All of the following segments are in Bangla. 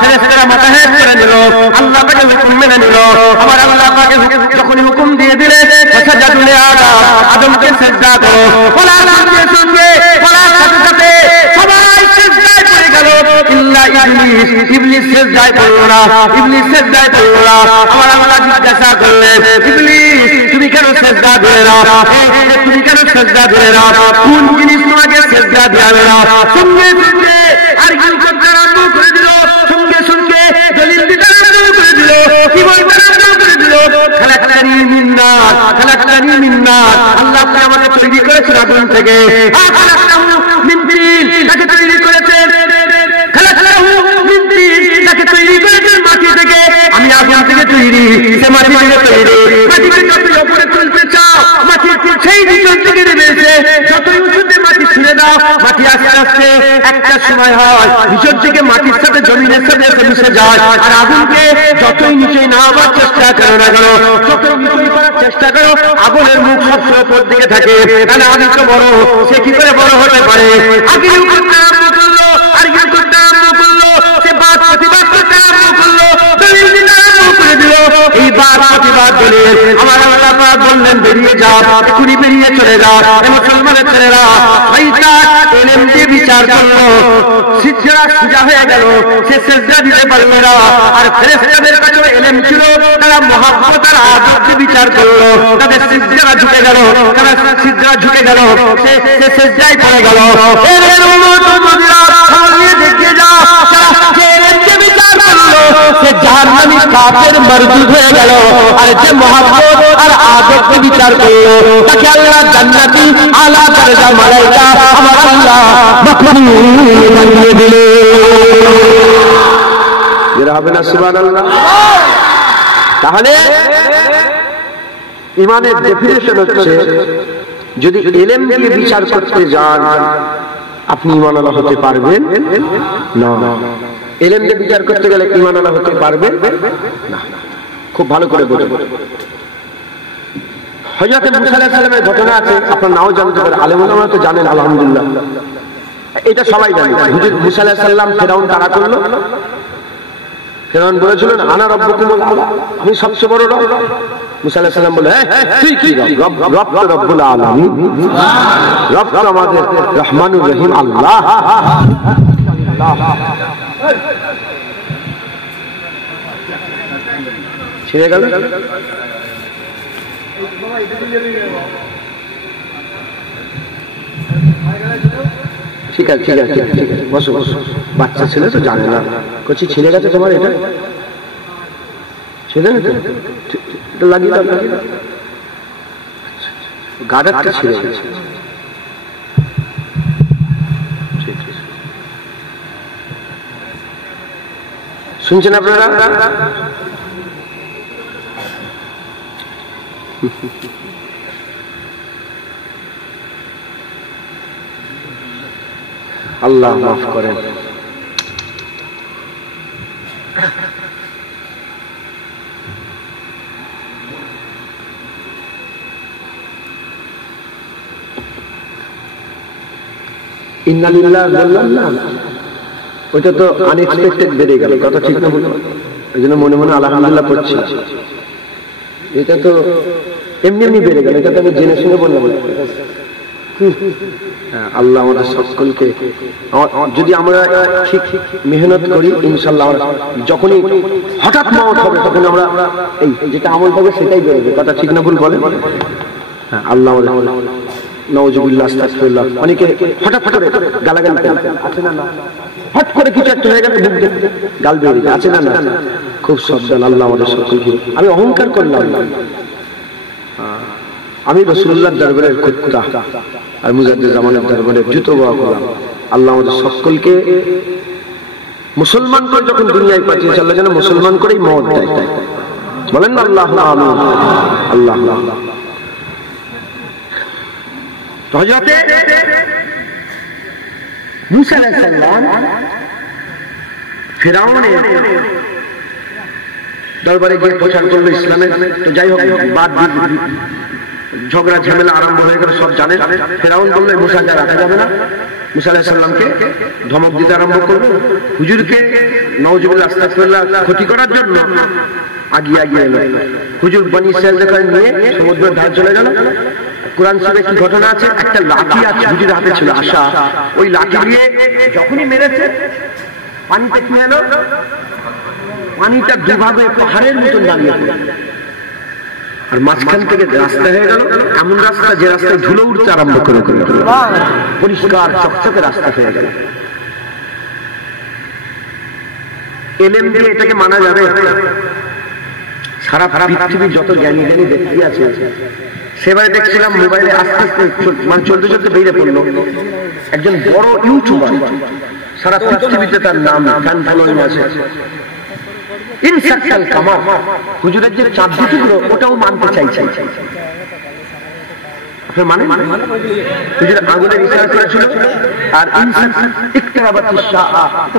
ফেরেশতারা মাথা হেঁট করে নিল, আল্লাহ পাকের হুকুম মেনে নিল। আমার আল্লাহ পাকের যখন হুকুম দিয়ে দিলেন সাজদা তুলে আদমকে সিজদা করো, বলার সঙ্গে সঙ্গে বলার সাথে সাথে সবাই সিজদায় পড়ে গেল, ইল্লা ইবলিস। ইবলিস সিজদায় পড়ল না, ইবলিস সিজদায় পড়ল না। আমার আল্লাহ জিজ্ঞাসা করলেন, ইবলিস তুমি কেন সিজদা দিলে না? তুমি কেন সিজদা দিলে না? কোন জিনিস তোমাকে সিজদা দেওয়াবে না? সঙ্গে সঙ্গে আরগুন করতে আরম্ভ করে দিল, সঙ্গে সঙ্গে দলিল দিতে আরম্ভ করে দিল, কি বলতে আরম্ভ করে দিল, খালাকতানি মিন নার, খালাকতানি মিন নার। আল্লাহ আপনি আমাকে তৈরি করেছেন আগুন থেকে, খালাকতাহু মিন তিন, তাকে তৈরি করেছেন, খালাকতাহু মিন তিন, তাকে তৈরি করেছেন মাটি থেকে। আমি আগুন থেকে তৈরি, সে মাটি থেকে তৈরি। মাটিকে যতই উপরে তুলতে চাও, মাটি সেই নিচের থেকে নেমেছে, যতই উঁচুতে মাটি ছিঁড়ে দাও, মাটি আস্তে আস্তে একটা সময় হয় নিচের থেকে মাটির সাথে জমিনের সাথে মিশে যায়। আর আগুনকে যতই নিচে নামাবার চেষ্টা করো না কেন, যতই নিচে করার চেষ্টা করো, আগুনের মুখ সবসময় উপর দিকে থাকে। তাহলে আগুন তো বড়, সে কি করে বড় হতে পারে? আগুন করতে আরম্ভ করলো, আর কি করতে আরম্ভ করলো, সে বাদ প্রতিবাদ করতে আরম্ভ করলো, দলিল দিতে আরম্ভ করে দিল। এই বাদ প্রতিবাদ দলিল আমার আল্লাহ পাক বললেন, বেরিয়ে যাও, এখনই বেরিয়ে চলে যাও। মুসলমানের ছেলেরা ভাইটা এলেম দিয়ে বিচার করলো, সিজদা সোজা হয়ে গেল, সে সিজদা দিতে পারলো না। আর ফেরেশতাদের কাছে এলেম ছিল, তারা মহব্বত আর আদব দিয়ে বিচার করলো, তাদের সিজদা ঝুঁকে গেল, তারা সিজদা ঝুঁকে গেল, সে সিজদায় পড়ে গেল। এর উম্মত মুমিনা সামনে দেখে যাও, যে এলেম দিয়ে বিচার করলো সে জাহান্নামী কাফের মরদুদ হয়ে গেল। আর যে মহব্বত আর আদব দিয়ে বিচার করলো তাকে আল্লাহ জান্নাতি আলা দরজা মালাইকা আমার আল্লাহ মাকবুল বানিয়ে দিলেন। এরা হবে না সুবহানাল্লাহ। তাহলে ইমানের ডেফিনিশন হচ্ছে, যদি ইলম দিয়ে বিচার করতে যান আপনি ঈমানওয়ালা হতে পারবেন না। ইলম দিয়ে বিচার করতে গেলে ঈমানওয়ালা হতে পারবেন না। খুব ভালো করে বুঝুন। হযরত মুসা আলাইহিস সালামের ঘটনা আছে, আপনারা নাও জানতে পারেন, আলেম ওলামা তো জানেন আলহামদুলিল্লাহ। এটা সবাই জানে। হুজুর মুসা আলাইহিস সালাম ফেরাউন তাড়া করলো, ফেরাউন বলেছিলেন আনা রাব্বুকুমুল আ'লা, আমি সবচেয়ে বড় রব। মুসা আলাইহিস সালাম বলে, তুই কি রব? রব তো রব্বুল আলামিন, রব তো আমাদের রহমানুর রহিম আল্লাহ। ছিঁড়ে গেল। ঠিক আছে ঠিক আছে ঠিক আছে, বসো বসো। বাচ্চা ছেলে তো জানে না, কচি ছিঁড়ে গেছে তোমার, এটা ছিঁড়ে গেছে, এটা লাগিয়ে দাও, লাগিয়ে দাও। গার্ডারটা ছিঁড়ে গেছে। শুনছেন আপনারা? আল্লাহ মাফ করেন। ইন্না লিল্লাহি ওয়া ইন্না ইলাইহি রাজিউন, ওটা তো আনএক্সপেক্টেড বেড়ে গেল, কথা ঠিক না বলুন? এই জন্য মনে মনে আলহামদুলিল্লাহ পড়ছি। এটা তো এমনি এমনি বেড়ে গেল, এটা তো আমি জেনে শুনে বললাম। আল্লাহ আমাদের সকলকে, যদি আমরা ঠিক মেহনত করি ইনশাআল্লাহ, যখনই হঠাৎ মওত হবে তখন আমরা এই যেটা আমল হবে সেটাই বেরোবে, কথা ঠিক না ভুল বলেন? আল্লাহ আমাদের নাউজুবিল্লাহ আস্তাগফিরুল্লাহ। অনেকে হঠাৎ করে গালাগালি আছে না, না হঠাৎ করে কিছু একটা হয়ে গেল, গাল বেরিয়ে আছে না, না খুব সাবধান। আল্লাহ আমাদের সকলকে, আমি অহংকার করলাম না, আমি রাসূলুল্লাহর দরবারের কুত্তা আর মুজাদ্দিদ জামানের দরবারের জুতো বড় করলাম। আল্লাহ আমাদের সকলকে মুসলমান করে যখন দুনিয়ায় পাঠিয়েছে, আল্লাহ যেন মুসলমান করেই মওত দেয়, বলেন না আল্লাহুম্মা আমিন। আল্লাহ হযরত মুসা আলাইহিস সালাম ফিরআউনের দরবারে গিয়ে প্রচার করলো ইসলামের। তো যাই হোক, বাদ ঝগড়া ঝামেলা আরম্ভ হয়ে গেল, সব জানেন। ফিরআউন বলল মুসাকে রাখা যাবে না, মুসা আলাইহিস সালামকে ধমক দিতে আরম্ভ করলো। হুজুরকে নওজুবিল্লাহ আস্তাগফিরুল্লাহ ক্ষতি করার জন্য আগিয়ে এলো। হুজুর বনি ইসরাইল যখন নিয়ে সমুদ্রের ধার চলে গেল, কোরআন শরীফে কি ঘটনা আছে, একটা লাঠি আছে হুজুরের হাতে ছিল আশা, ওই লাঠি দিয়ে যখনই মেরেছে পানিতে কি হলো, পানিটা দুভাবে পাহাড়ের মতন দাঁড়িয়ে পড়ে, আর মাঝখান থেকে রাস্তা হয়ে গেল এমন রাস্তা যে রাস্তায় ধুলো উঠতে আরম্ভ করে পরিষ্কার চকচকে রাস্তা হয়ে গেল। এলএম দিয়ে এটাকে মানা যাবে? সারা পৃথিবীর যত জ্ঞানী ব্যক্তি আছে, সেবারে দেখছিলাম মোবাইলে আস্তে আস্তে মানে চলতে চলতে বেরিয়ে পড়লো একজন বড় ইউটিউবার, সারা পৃথিবীতে তার নাম ফ্যান ফলোয়িং আছে, ইনসাক্তাল কামার। হুজুরের যে চাঁদ দুটুকরো ওটাও মানতে চাইছে। মানে হুজুর আগুনের ইশারা করেছিল, আর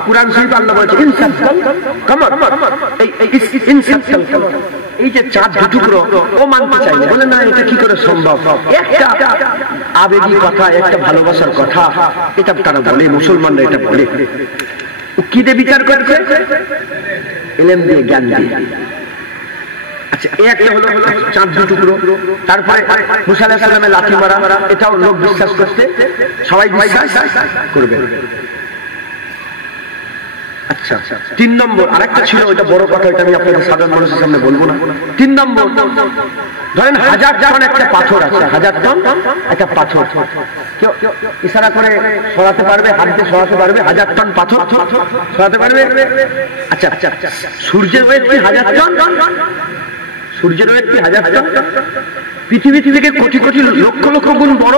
কোরআন শরীফ আল্লাহ বলেছে ইনসাক্তাল কামার, এই যে চাঁদ দুটুকরো ও মানতে চাই না, বলে না এটা কি করে সম্ভব, একটা আবেগী কথা, একটা ভালোবাসার কথা, এটা তারা বলে, মুসলমানরা এটা বলে। কি দিয়ে বিচার করছে? ইলম দিয়ে, জ্ঞান দিয়ে। আচ্ছা, একটা হলো চাঁদ দুটুকরো। তারপরে মুসা আলাইহিস সালামের লাঠি মারা, এটাও লোক বিশ্বাস করতে, সবাই বিশ্বাস করবে। আচ্ছা, 3 নম্বর আরেকটা ছিল, ওইটা বড় কথা, এটা আমি আপনাদের সাধারণ মানুষের সামনে বলবো না। 3 নম্বর, ধরেন 1000 টন একটা পাথর আছে, 1000 টন একটা পাথর, কেউ ইশারা করে সরাতে পারবে? হাত দিয়ে সরাতে পারবে 1000 টন পাথর? সরাতে পারবে? আচ্ছা, সূর্যের ওয়েট কি 1000 টন? সূর্যের ওয়েট কি 1000 টন? পৃথিবী থেকে কোটি কোটি লক্ষ লক্ষ গুণ বড়।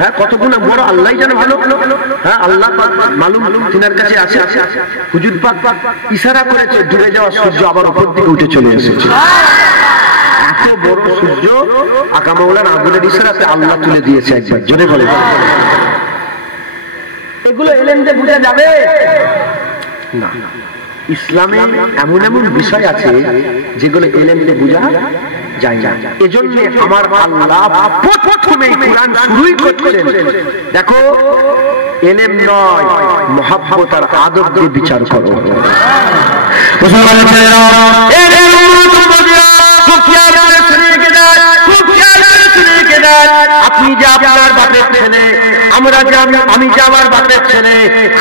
হ্যাঁ, কত গুণ বড় আল্লাহই জানে ভালো। হ্যাঁ, আল্লাহ মালুম, তিনার কাছে আছে। হুজুর পাক ইশারা করেছে, ডুবে যাওয়া সূর্য আবার উপর দিকে উঠে চলে এসেছে। এত বড় সূর্য আকা মাওলার আগুনের ইশারাতে আল্লাহ তুলে দিয়েছে একবার, জোরে বলে। এগুলো এলেন যে বুঝা যাবে না। ইসলামে এমন এমন বিষয় আছে যেগুলো এলেন যে বুঝা যায় না। এজন্য আমার আল্লাহ প্রথমে কোরআন শুরুই করছেন, দেখো এলেম নয়, মহব্বত আর আদব দিয়ে বিচার করো। মুসলমানের ছেলেরা, আপনি যে আপনার বাপের ছেলে, আমরা যে আমি যে আমার বাপের ছেলে,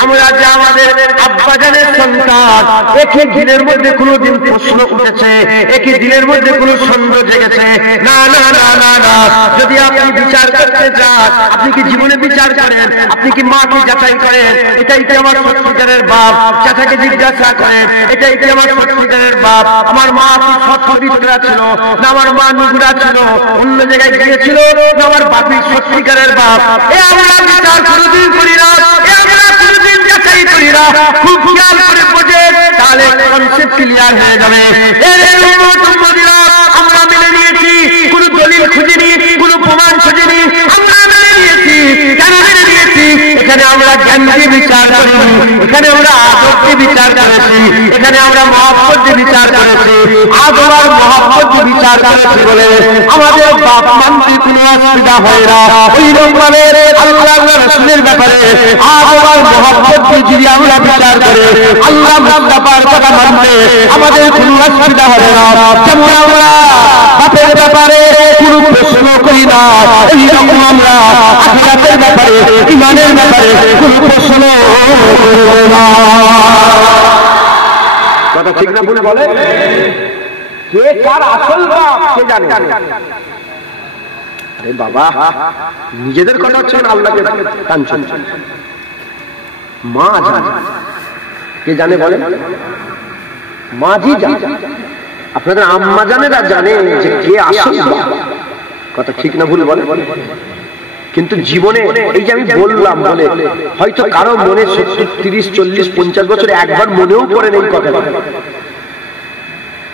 আমরা যে আমাদের আব্বাজানের সন্তান, একই দিনের মধ্যে কোনোদিন প্রশ্ন উঠেছে, একই দিনের মধ্যে কোনো সন্দেহ জেগেছে? না না না না না। যদি আপনি বিচার করতে চান, আপনি কি জীবনে বিচার করেন? আপনি কি মাকে যাচাই করেন, এটাই কি আমার সত্যিকারের বাপ? চাচাকে জিজ্ঞাসা করেন, এটাই কি আমার সত্যিকারের বাপ? আমার মা কি সৎ চরিত্রা ছিল, না আমার মা নুগুরা ছিল, অন্য জায়গায় গিয়েছিল, না আমার বাপি সত্যিকারের বাপ? এ আমরা বিচার কোনোদিন করি না, এ আমরা কোনোদিন যাচাই করি না। খুব খেয়াল করে বোঝে, তাহলে কনসেপ্ট ক্লিয়ার হয়ে যাবে। আমরা মেনে নিয়েছি, কোনো দলিল খুঁজিনি, কোনো প্রমাণ খুঁজিনি, আমরা মেনে নিয়েছি। কেন মেনে নিয়েছি? এখানে আমরা জ্ঞান দিয়ে বিচার করিনি, এখানে আমরা আদব দিয়ে বিচার করেছি, এখানে আমরা মহব্বত দিয়ে বিচার করেছি। আদব আর মহব্বত দিয়ে বিচার করেছি বলে আমাদের বাপ মানতে কোনো অসুবিধা হয় না। ওই রকমের আল্লাহ রাসূলের ব্যাপারে আদব আর মহব্বত দিয়ে যদি আমরা বিচার করে আল্লাহ মুস্তাফার কথা মানতে আমাদের কোনো অসুবিধা হবে না। যেমন আমরা বাপের ব্যাপারে কোনো প্রশ্ন করি না, এই রকম আমরা আখিরাতের ব্যাপারে, ঈমানের ব্যাপারে কোনো প্রশ্ন করি না। কথা ঠিক না ভুল বলে? কে কার আসল বাপ কে জানে? আরে বাবা, নিজেদের কথা হচ্ছে না, আল্লাহকে টানছেন। মা জানে, কে জানে বলে? মাঝি জানে। আপনাদের আম্মা জানেরা জানে যে কে আসল বাপ। কথা ঠিক না ভুল বলে? কিন্তু জীবনে এই যে আমি বললাম বলে হয়তো কারো মনে 70, 30, 40, 50 বছরে একবার মনেও পড়ে নেই কথাটা।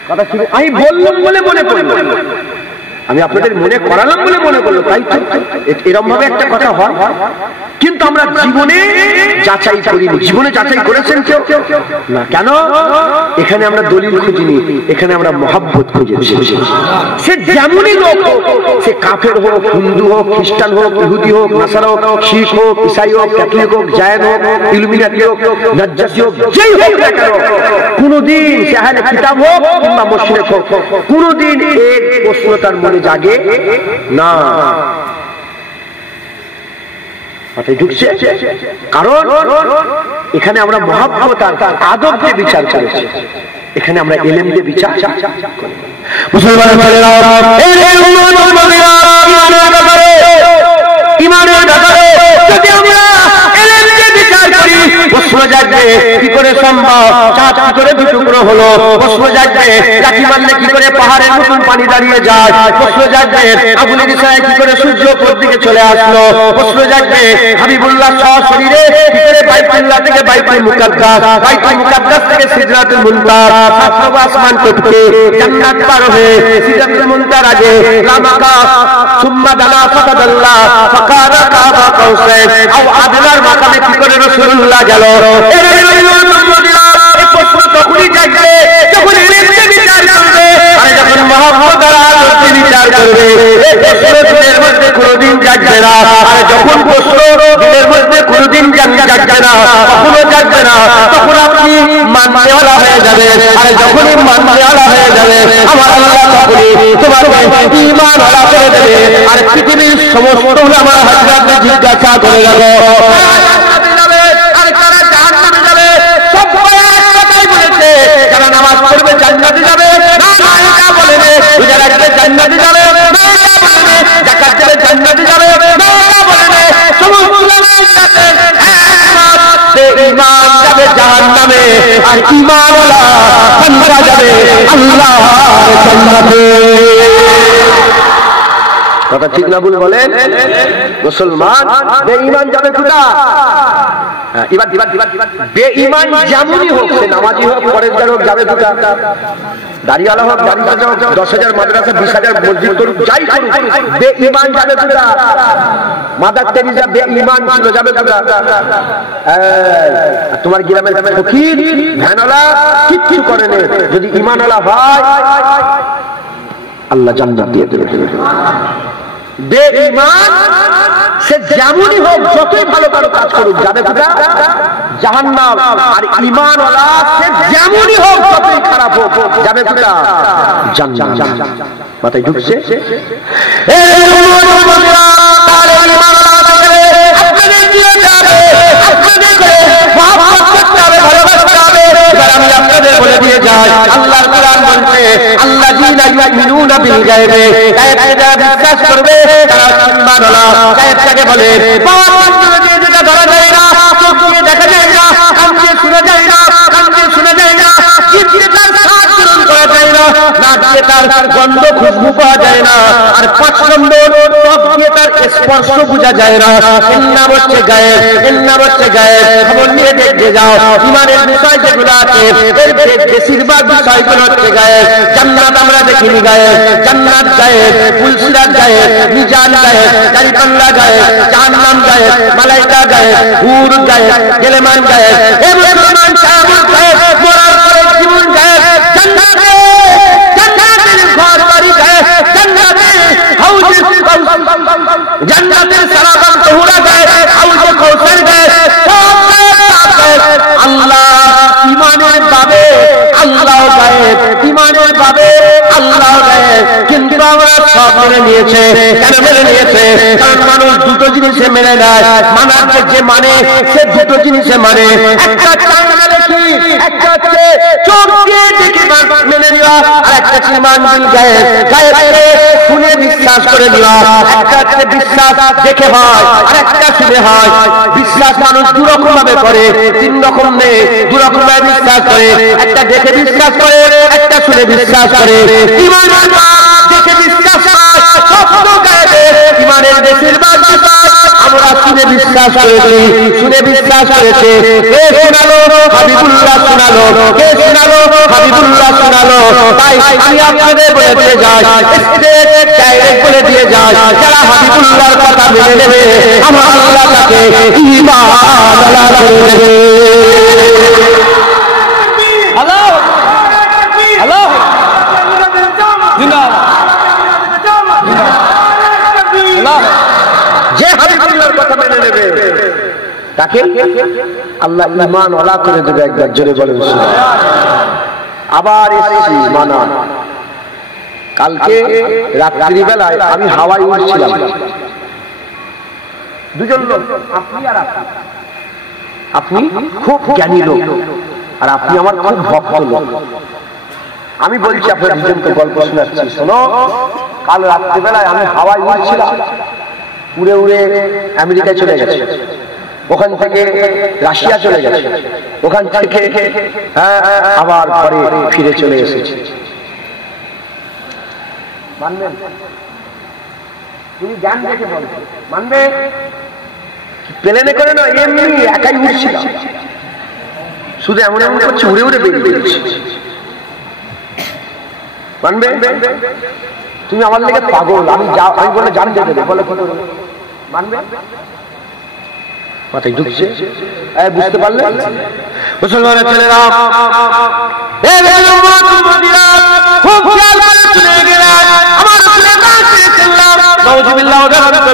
কথা ঠিক, আমি বললাম বলে মনে পড়ে। আমি আপনাদের মনে করালাম বলে মনে করলো, তাই তো এরকম ভাবে একটা কথা হয়। কিন্তু আমরা জীবনে যাচাই করিনি। জীবনে যাচাই করেছেন কেউ না? কেন? এখানে আমরা দলিল খুঁজিনি, এখানে আমরা মহাব্বত খুঁজেছি। সে যেমনই লোক হোক, সে কাফের হোক, হিন্দু হোক, খ্রিস্টান হোক, ইহুদি হোক, নাসারা হোক, শিখ হোক, ইসাই হোক, ক্যাথলিক হোক, জায়ন হোক, ইলুমিনাতি হোক, নাজ্জাসী হোক, যেই হোক না কেন, কোনদিন সে আহলে কিতাব হোক কিংবা মুশরিক হোক, কোনদিন এক প্রশ্ন তার মনে জাগে না। মাথায় ঢুকছে? কারণ এখানে আমরা মহাব্বত আর আদব দিয়ে বিচার করেছি, এখানে আমরা ইলম দিয়ে বিচার করি। মুসলমানের ভাইরা, এই ইমানের ব্যাপারে যদি আমরা ইলম দিয়ে বিচার করি, প্রশ্ন জাগবে কি করে সম্ভব চাঁদ কি করে দুটুকরো হলো, প্রশ্ন জাগবে লাঠি মারলে কি করে পাহাড়ের মতন পানি দাঁড়িয়ে যায়, প্রশ্ন জাগবে আগুনের দিশায় কি করে সূর্য উপর দিকে চলে আসলো, প্রশ্ন জাগবে হাবিবুল্লাহ সশরীরে কি করে বাইতুল্লাহ থেকে বাইতুল মুকাদ্দাস থেকে সিদরাতুল মুনতাহা সাতটা আসমান টপকে জান্নাত পার হয়ে সিদরাতুল মুনতাহার আগে লামাকা সুম্মা দানা ফাকাদাল্লাহ ফাকারা কাবা কাউসার আও আদলার মাকামে কি করে রাসূলুল্লাহ গেল। এই প্রশ্ন তখনই জাগবে যখন ইলমে বিচার করবে, আর যখন মহব্বত আর আদবকে বিচার করবে। এই প্রশ্ন দিলের মধ্যে কোনোদিন জাগবে না, আর যখন প্রশ্ন দিলের মধ্যে কোনোদিন জাগবে না, কখনো জাগবে না, তখন আপনি মাননেওয়ালা হয়ে যাবে। আর যখনই মাননেওয়ালা হয়ে যাবে, আমার আল্লাহ তখনই তোমাকে ঈমানওয়ালা করে দেবে। আর পৃথিবীর সমস্ত উলামা হযরতকে জিজ্ঞাসা করে যাবে যারা নামাজ পড়বে জান্নাতে যাবে, না এটা বলে যারা জান্নাতে যাবে, না এটা বলে যাকাত দেবে জান্নাতে যাবে, না এটা বলে সমস্ত উলামার সাথে বেঈমান যাবে জাহান্নামে, আর ঈমানওয়ালা বান্দা যাবে আল্লাহর জান্নাতে। কথা ঠিক না ভুল বলেন? মুসলমান বেঈমান যাবে কোথায়? বেঈমান যেমনই হোক, সে নামাজি হোক, পরেশগার হোক, যাবে কোথায়? দাড়িওয়ালা হোক, দাড়িওয়ালা হোক, 10,000 মাদ্রাসা 20,000 মসজিদ করুক, যাই করুক, বেঈমান যাবে কোথায়? মাদার তেরেসা বেঈমান ছিল, যাবে কোথায়? তোমার গ্রামের ফকির ভ্যানওয়ালা কিচ্ছু করে না, যদি ঈমানওয়ালা হয় আল্লাহ জান্নাত দিয়ে দেবে। বেঈমান সে যেমনই হোক, যতই ভালো ভালো কাজ করুক, যাবে কোথায়? জাহান্নাম। আর ঈমানওয়ালা সে যেমনই হোক, যতই খারাপ হোক, যাবে কোথায়? জান্নাত। মাথায় ঢুকছে? আমি আপনাদের বলে দিয়ে যাই, আল্লাহর কোরআন বলছে আল্লাযীনা ইউমিনুনা বিল গায়বি, গায়বকে যারা বিশ্বাস করবে তারা ঈমানওয়ালা। গায়বটাকে বলে যেটা ধরা যায় না, চোখ দিয়ে দেখা যায় না, কান দিয়ে শোনা যায় না, কান দিয়ে শোনা যায় না, জিভ দিয়ে তার স্বাদ গ্রহণ করা যায় না, নাক দিয়ে তার গন্ধ খুশবু পাওয়া যায় না, আর 5 নম্বর ত্বক দিয়ে তার স্পর্শ বোঝা যায় না। এর নাম হচ্ছে গায়েব, এর নাম হচ্ছে গায়েব। খবর নিয়ে দেখতে যাও, ঈমানের বিষয় যেগুলো আছে এর বেশিরভাগ বিষয়গুলো হচ্ছে গায়েব। জান্নাত আমরা দেখিনি, গায়েব। জান্নাত গায়েব, ফুলসিরাত গায়েব, মিজান গায়েব, জান্নাতুল্লাহ গায়েব, জাহান্নাম গায়েব, মালাইকা গায়েব, হুর গায়েব, গেলেমান গায়েব, এই মুসলমান শাহাবুল গায়েব, মরার পরে জীবন গায়েব। জান্নাতে জান্নাতের ঘর বাড়ি গায়েব, জান্নাতের হাউজে জান্নাতের সারাবান তহুরা গায়েব, হাউজে কাউসার গায়েব, সব গায়েব। আল্লাহ ঈমানের বাবে আল্লাহ গায়েব, ঈমানের বাবে আল্লাহ গায়েব। কিন্তু আমরা সব মেনে নিয়েছে। কেন মেনে নিয়েছে? কারণ মানুষ দুটো জিনিসে মেনে নেয়। মানার যে মানে সে দুটো জিনিসে মানে, একটা চাঙ্গা দেখি, একটা হচ্ছে চোখ দিয়ে দেখি মেনে নেওয়া, আর একটা হচ্ছে ঈমান বিল গায়েব, গায়েবকে শুনে বিশ্বাস করে নেওয়া। একটা হচ্ছে বিশ্বাস দেখে হয়, আর একটা শুনে হয়। বিশ্বাস মানুষ দু রকম ভাবে করে, 3 রকম নেই, 2 রকম ভাবে বিশ্বাস করে। একটা দেখে বিশ্বাস করে, একটা শুনে বিশ্বাস করে। ঈমান দেখে বিশ্বাস হয়, স্বপ্ন গায়েবে। ঈমানের বেশিরভাগ বিশ্বাস আমরা শুনে বিশ্বাস করেছি, শুনে বিশ্বাস করেছে। কে শোনালো? হাবিবুল্লাহ শোনালো। কে শোনালো? হাবিবুল্লাহ শোনালো। তাই আমি আপনাদের বলে দিয়ে যাই, ডাইরেক্ট বলে দিয়ে যাই, যারা হাবিবুল্লাহর কথা মেনে নেবে আমার আল্লাহ তাকে ঈমান আলা করে দেবে। হ্যালো হ্যালো যে হাবিবুল্লাহর কথা মেনে নেবে তাকে আল্লাহ ঈমান ওয়ালা করে দেবে। একবার জোরে বলেন সুবহানাল্লাহ। আবার এসেছি মানা, কালকে রাত্রি বেলায় আমি হাওয়ায় উড়ছিলাম, দুজন লোক, আপনি আর আপনি খুব জ্ঞানী লোক আর আপনি আমার খুব ভক্ত লোক। আমি বলছি আপনার দুজনকে গল্প শোনাচ্ছি, শোনো। কাল রাত্রিবেলায় আমি হাওয়ায় উড়ছিলাম, উড়ে উড়ে আমেরিকায় চলে গেছে, ওখান থেকে রাশিয়া চলে গেছে, ওখান থেকে আবার ঘরে ফিরে চলে এসেছে। মানবেন? তুমি জ্ঞান দেখে বলছেন, মানবে? প্লেনে করে না, এমনি একাই উড়ছিলাম, শুধু এমন এমন করছে, উড়ে উড়ে বেরিয়ে বেরিয়েছে। মানবে? তুমি আমার লেগে পাগল, আমি বলে জানতে দেবে, বলে মানবে? মাথায় ঢুকছে, বুঝতে পারলে? মুসলমানের ছেলেরা খুব খেয়াল করে শুনে গেলেন, আমার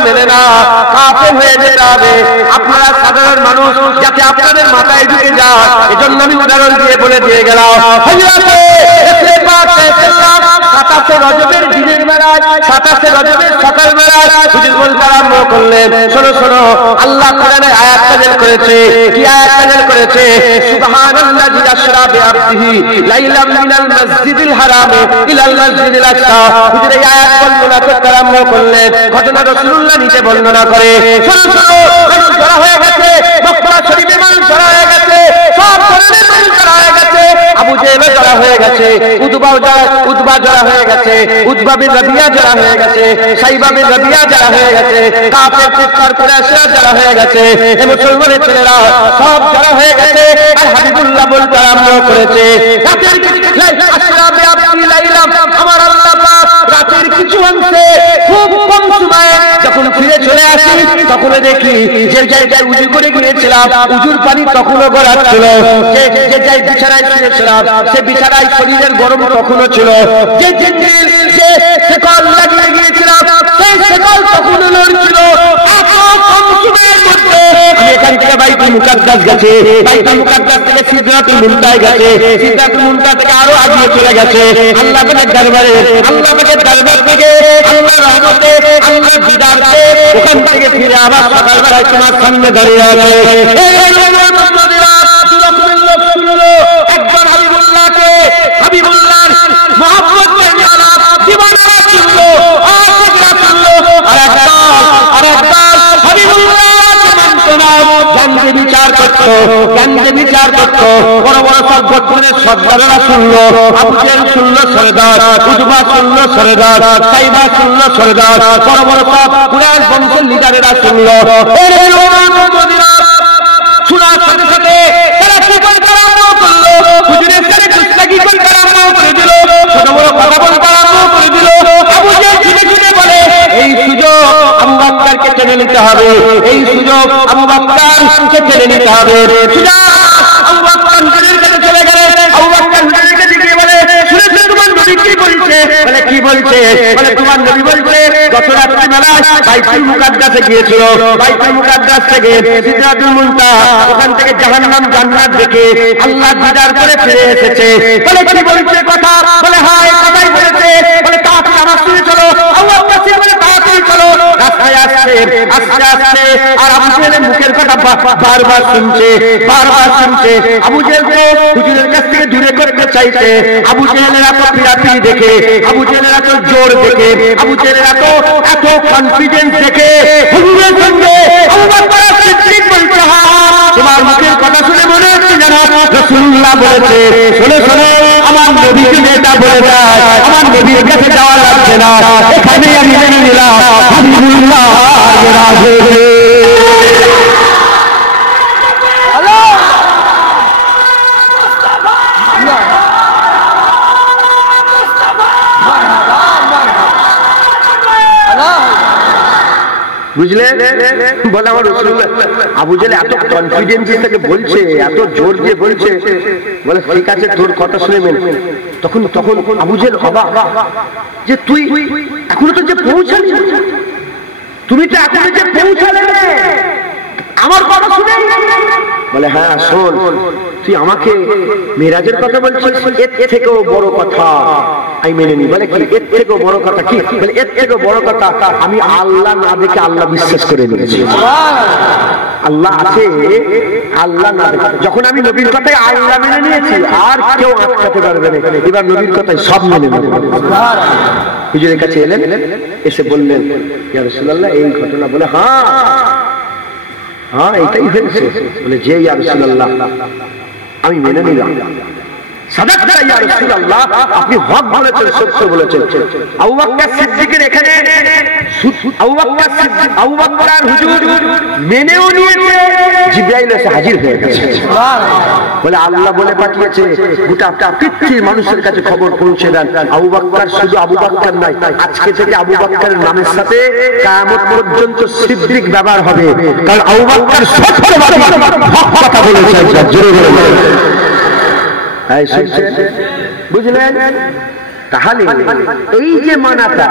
মেনে না, কাফের হয়ে যেতে হবে। আপনারা সাধারণ মানুষ, যাতে আপনাদের মাথায় ঢুকে যায়, এজন্য আমি উদাহরণ দিয়ে বলে দিয়ে গেলাম। 27 রজবের দিনের বেলায়, 27 রজবের সকাল বেলায় হুজুর বলতে আরম্ভ করলেন, শোনো শোনো, আল্লাহ কোরআনে আয়াত নাযিল করেছে। কি আয়াত নাযিল করেছে? সুবহানাল্লাযী আসরা বিআবদিহি লাইলাম মিনাল মাসজিদিল হারামে ইলাল মাসজিদিল আকসা। হুজুর এই আয়াত বর্ণনা করতে আরম্ভ করলেন, ঘটনা রাসূলুল্লাহ নিজে বর্ণনা করে। শোনো শোনো, মানুষ জড়ো হয়ে গেছে, মক্কা শরীফে মানুষ জড়ো হয়ে গেছে, সব ধরনের মানুষ জড়ো হয়ে গেছে। আবু জেহেল জড়ো হয়ে গেছে, উতবা জড়ো হয়ে গেছে, উতবা বিন রাবিয়া জড়ো হয়ে গেছে, সাইবা বিন রাবিয়া জড়ো হয়ে গেছে, কাফের কুফার কুরাইশরা জড়ো হয়ে গেছে, এই মুসলমানের ছেলেরা সব জড়ো হয়ে গেছে। আর হাবিবুল্লাহ বলতে আরম্ভ করেছে, আমার আল্লাহ পাক রাতের কিছু অংশে খুব কম সময়ে যখন ফিরে চলে আসি, তখন দেখি যে জায়গায় উজু করে গিয়েছিলাম উজুর পানি তখনও গড়াচ্ছিল, যে জায়গায় বিছানায় শুয়েছিলাম সে বিছানায় শরীরের গরম তখনও ছিল, যে শেকল লাগিয়ে গিয়েছিলাম সেই শেকল তখনও নড়ছিল। এত কম সময়ের মধ্যে আমি এখান থেকে বাইতুল মুকাদ্দাস গেছে, বাইতুল মুকাদ্দাস থেকে সিদরাতুল মুনতাহা গেছে, সিদরাতুল মুনতাহা থেকে আরো আগিয়ে চলে গেছে আল্লাহ পাকের দরবারে। আল্লাহ পাকের দরবার থেকে আল্লাহর রহমতে, আল্লাহর দিদারতে ওখান থেকে ফিরে আবার সকালবেলায় তোমার সামনে দাঁড়িয়ে আছে। একজন হাবিবুল্লাহকে, হাবিবুল্লাহর মহব্বত দিবানা শুনলো, আর একদল হাবিবুল্লাহকে মানত না, জ্ঞানকে বিচার করতো, জ্ঞানকে বিচার করতো। বড় বড় সব গোত্রের সর্দাররা শুনলো, আবু জেহেল শুনলো সরদার, উতবা শুনলো সরদার, সাইবা শুনলো সরদার, বড় বড় সব কুরাইশ বংশের লিডারেরা শুনলো। শোনার সাথে সাথে তারা কি করে আরম্ভ করলো, হুজুরের সাথে দুষ্টাকি করে আরম্ভ করে দিল, ছোট বড় কথা বলতে আরম্ভ করে দিল। আবু জেহেল ছুটে ছুটে বলে, এই সুযোগ আবু বকরকে টেনে নিতে হবে, এই সুযোগ আবু বকরকে টেনে নিতে হবে। আবু বকর হুজুরের কাছে চলে গেলেন, আবু বকর হুজুরের কাছে গিয়ে বলে, শুনেছো তোমার নবী কি বলছে? বলে কি বলছে? বলে তোমার নবী বলছে গত রাত্রিবেলায় বাইতুল মুকাদ্দাসে গিয়েছিল, বাইতুল মুকাদ্দাস থেকে সিদরাতুল মুনতাহা, ওখান থেকে জাহান্নাম জান্নাত দেখে আল্লাহ দিদার করে ফিরে এসেছে। বলে কি বলছে কথা? বলে হ্যাঁ এই কথাই বলেছে। বলে তাড়াতাড়ি আমার সঙ্গে চলো। আল্লাহ কাছে বলে তাড়াতাড়ি চলো। রাস্তায় আসছে, আস্তে আস্তে, আর আবু জেহেলের মুখের কথা বারবার শুনছে, বারবার শুনছে। আবু জেহেলকে হুজুরের কাছ থেকে দূরে করতে চাইছে। আবু জেহেলের এত পিড়াপিড়ি দেখে, আবু জেহেলের এত জোর দেখে, আবু জেহেলের এত কনফিডেন্স দেখে হুজুরের সঙ্গে আবু বকর সিদ্দিক বলছে, তোমার মুখের কথা শুনে মনে হচ্ছে যেন রাসূলুল্লাহ বলেছে। শোনো শোনো, আমার নবীকে এটা বলে যায়, আমার নবীর কাছে যাওয়া লাগছে না, এখানে আমি মেনে নিলাম হাবিবুল্লাহ। বুঝলে? বলে আমার রাসূলুল্লাহ। আবু জেহেল এত কনফিডেন্স থেকে বলছে, এত জোর দিয়ে বলছে, বলে ঠিক আছে তোর কথা শুনে মেনে। তখন আবু জেহেল অবাক যে তুই এখনো তো যে পৌঁছালি, তুমি তো এখনো যে পৌঁছালে আমার কথা শুনে। বলে হ্যাঁ শোন, তুই আমাকে মেরাজের কথা বলছিস, এর থেকেও বড় কথা আমি মেনে নি। বলে কি এর থেকেও বড় কথা কি? বলে এর থেকেও বড় কথা আমি আল্লাহ না দেখে আল্লাহ বিশ্বাস করে নিয়েছি। আল্লাহ আছে, আল্লাহ না দেখে। যখন আমি নবীর কথায় আল্লাহ মেনে নিয়েছি আর কেউ আটকাতে পারবে না। এবার নবীর কথায় সব মেনে নেব। হুজুরের কাছে এলেন, এসে বললেন ইয়া রাসূলুল্লাহ এই ঘটনা। বলে হ্যাঁ এটাই হয়েছে। বলে যে ইয়া রাসূলুল্লাহ আমি মেনে নিলাম। সাদাকতা ইয়া রাসূলুল্লাহ, আপনি হক বলেছেন, সত্য বলেছেন। আবু বকর সিদ্দিকের এখানে আবু বকর হুজুর মেনেও নিয়েছে, জিবরাইল এসে হাজির হয়ে গেছে। বলে আল্লাহ বলে পাঠিয়েছে গোটা পৃথিবীর মানুষের কাছে খবর পৌঁছে দেন আবু বকর শুধু আবু বকর নয়, আজকে থেকে আবু বকরের নামের সাথে কিয়ামত পর্যন্ত সিদ্দিক ব্যবহার হবে। কারণ আবু বকর সত্যবাদী, হক কথা বলেছে। জোরে বলে বুঝলেন? তাহলে এই যে মানাটা,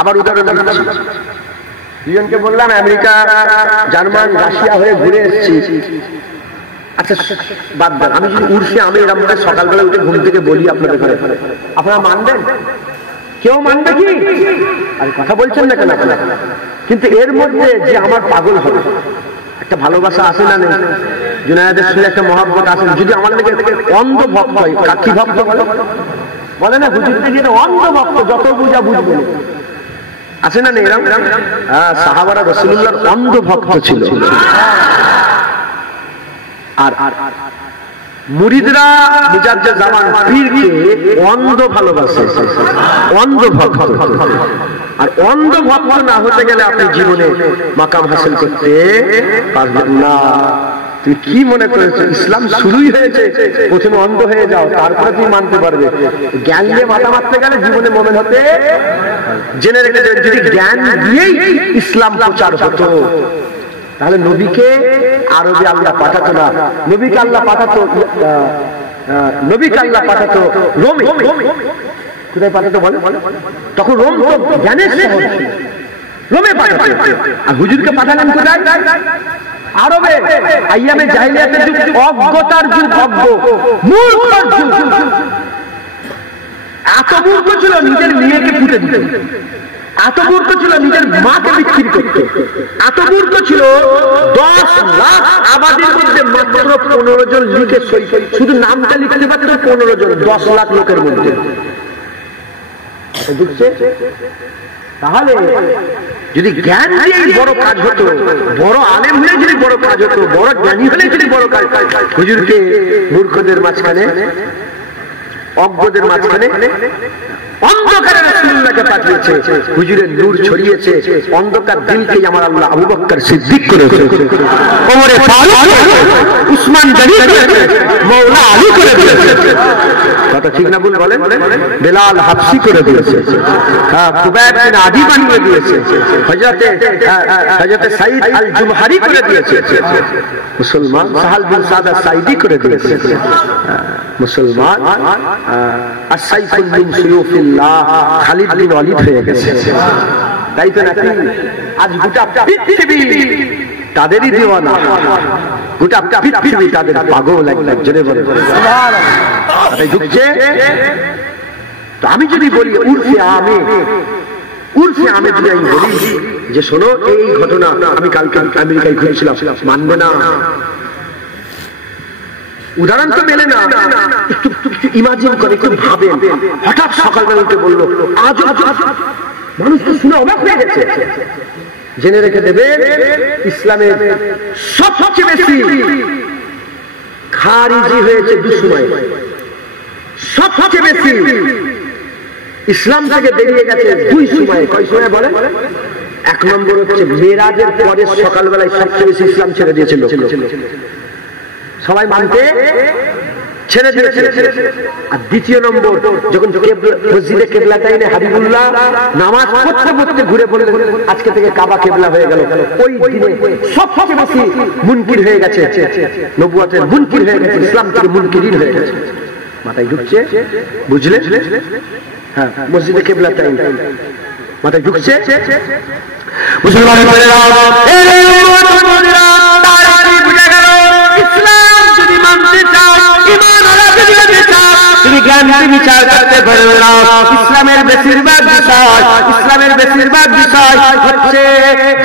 আবার উদাহরণ দুজনকে বললাম আমেরিকা, জার্মান, রাশিয়া হয়ে ঘুরে এসেছি। আচ্ছা বাদ দেন, আমি যদি উর্ফে আমি এরকম সকালবেলা উঠে ঘুম থেকে বলি আপনাদের ঘরে, আপনারা মানবেন? কেউ মানবে কি? আর কথা বলছেন না কেন আপনারা? কিন্তু এর মধ্যে যে আমার পাগল হবে, একটা ভালোবাসা আসে না নেই? জুনায়েদের সঙ্গে একটা মহব্বত আসে। যদি আমাদের অন্ধ ভক্ত হয়, কি ভক্ত বলে না হুজুর থেকে অন্ধ ভক্ত, যত বুঝা বুঝবে আসে না নেই? হ্যাঁ, সাহাবারা রাসূলুল্লাহর অন্ধ ভক্ত ছিল। আর মুরিদরা মুজাদ্দিদ জামান পীরকে অন্ধ ভালোবাসে, অন্ধ ভক্ত। আর অন্ধ ভক্ত না হতে গেলে আপনি জীবনে মাকাম হাসিল করতে পারবেন না। তুমি কি মনে করেছো ইসলাম শুরুই হয়েছে প্রথমে অন্ধ হয়ে যাও, তারপরে তুমি মানতে পারবে? জ্ঞান দিয়ে মাথা মারতে গেলে জীবনে মোমেন হতে। জেনে রেখে যদি জ্ঞান দিয়েই ইসলাম প্রচার হতো তাহলে নবীকে আরবে আল্লাহ পাঠাতো না, নবীকে আল্লাহ পাঠাতো রোমে। কোথায় পাঠাতো বলে? তখন রোম তো জ্ঞানের শহর ছিল, রোমে পাঠাতো। আর হুজুরকে পাঠালেন কোথায়? আরবে। আইয়ামে জাহিলিয়াতের যুগ, অজ্ঞতার যুগ, মূর্খর যুগ। এত মূর্খ ছিল নিজের মেয়েকে পুঁতে দিত, এত মূর্খ ছিল নিজের মাকে বিক্রি করতে, এত মূর্খ ছিল 10 লাখ আবাদের মধ্যে মাত্র 15 জন লিখে সই, শুধু নামটা লিখতে পারত 15 জন 10 লাখ লোকের মধ্যে। তাহলে যদি জ্ঞান দিয়েই বড় কাজ হতো, বড় আলেম হলে যদি বড় কাজ হতো, বড় জ্ঞানী হলে যদি বড় কাজ, হুজুরকে মূর্খদের মাঝখানে, অজ্ঞদের মাঝখানে অন্ধকারে রাসূলুল্লাহকে পাঠিয়েছে, হুজুরের নূর ছড়িয়েছে। অন্ধকার দিলকে আমার আল্লাহ আবু বকর সিদ্দিক করেছে, ওমরে ফারুক, উসমান গনি করেছে, মাওলা আলী করে দিয়েছে। কথা ঠিক না ভুল বলেন? বেলাল হাবশি করে দিয়েছে, হ্যাঁ কুবাইব বিন আদি বানিয়ে দিয়েছে, হযরতে সাঈদ আল জুমহারি করে দিয়েছে, মুসলমান সাহাল বিন সাদা সাঈদি করে দিয়েছে, মুসলমান আসাইফুল মিন সুয়ুফিল্লাহ খালিদ বিন ওয়ালিদ হয়ে গেছে। তাই তো নাকি? আজ গোটা পৃথিবী তাদেরই দিওয়ানা, গোটা পৃথিবী তাদের পাগল। একজনে বলে সুবহানাল্লাহ ঢুকছে। তো আমি যদি বলি উর্ফে আমি যদি আমি বলি যে শোনো এই ঘটনা আমি কালকে আমেরিকায় ঘুরেছিলাম, মানবে না। উদাহরণ তো মেলে না, একটু ইমাজিন করে, একটু ভাবেন। হঠাৎ সকালবেলা উঠে বললো আজ মানুষ তো শুনে অবাক হয়ে গেছে। জেনে রেখে দেবে ইসলামের সবচেয়ে বেশি খারিজি হয়েছে দুসময়, সবচেয়ে বেশি ইসলাম থেকে বেরিয়ে গেছে 2 সময়। কয় সময় বলে? 1 নম্বর হচ্ছে মেরাজের পরে সকালবেলায় সবচেয়ে বেশি ইসলাম ছেড়ে দিয়েছিল। সবাই মানতে ছেড়ে দিয়েছে। আর দ্বিতীয় নম্বর, যখন মসজিদে কেবলাতাইনে হাবিবুল্লাহ নামাজ পড়তে পড়তে ঘুরে পড়লেন, আজকে থেকে কাবা কেবলা হয়ে গেল। ওই দিনে সবচেয়ে বেশি মুনকির হয়ে গেছে, নবুয়তের মুনকির হয়ে গেছে, ইসলাম থেকে মুনকিরিন হয়ে গেছে। মাথায় ঢুকছে, বুঝলে? হ্যাঁ, মসজিদে কেবলাতাইন মাথায় ঢুকছে। মুসলমান ইসলাম যদি মানতে চাও, ঈমান আলা দিতে চাও, তুমি জ্ঞান বিচার করতে পারবে না। ইসলামের বেশিরভাগ বিষয় হচ্ছে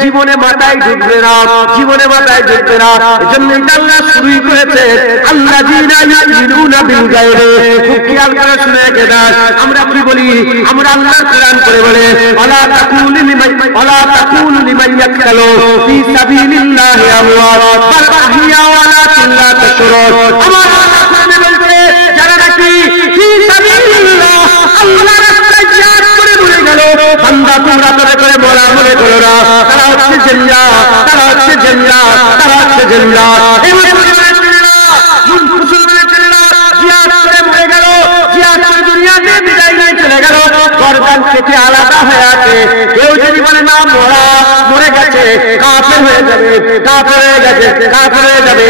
জীবনে মাথায় ঢুকবে না, জীবনে মাথায় ঢুকবে না। এজন্য আল্লাহ শুরুই করেছে আল্লাযীনা ইউমিনুনা বিল গায়বি। খুব খেয়াল করে শুনে রেখে দাও, আমরা কি বলি? আমরা আল্লাহর কোরআন করে বলে ওয়ালা তাকুলু লিমান ইয়াকতালু ফি সাবিলিল্লাহি আমওয়াত বাল আহইয়া ওয়ালাকিন লা তাশউরুন। আমার আল্লাহ কোরআনে বলছে যারা নাকি ফি সাবিলিল্লাহ আল্লাহর রাস্তায় জিহাদ করে মরে গেল, বান্দা তোমরা করে মরা মনে করো না, তারা হচ্ছে জিন্দা, তারা হচ্ছে জিন্দা, তারা হচ্ছে জিন্দা। এই মুসলমানের জিহাদ করে মরে গেল, জিহাদ করে দুনিয়াতে বিদায় নিয়ে চলে গেল, গর্দান কেটে আলাদা হয়ে আছে। কেউ যদি বলে না মরে গেছে, কাফের হয়ে যাবে, কাফের হয়ে গেছে, কাফের হয়ে যাবে।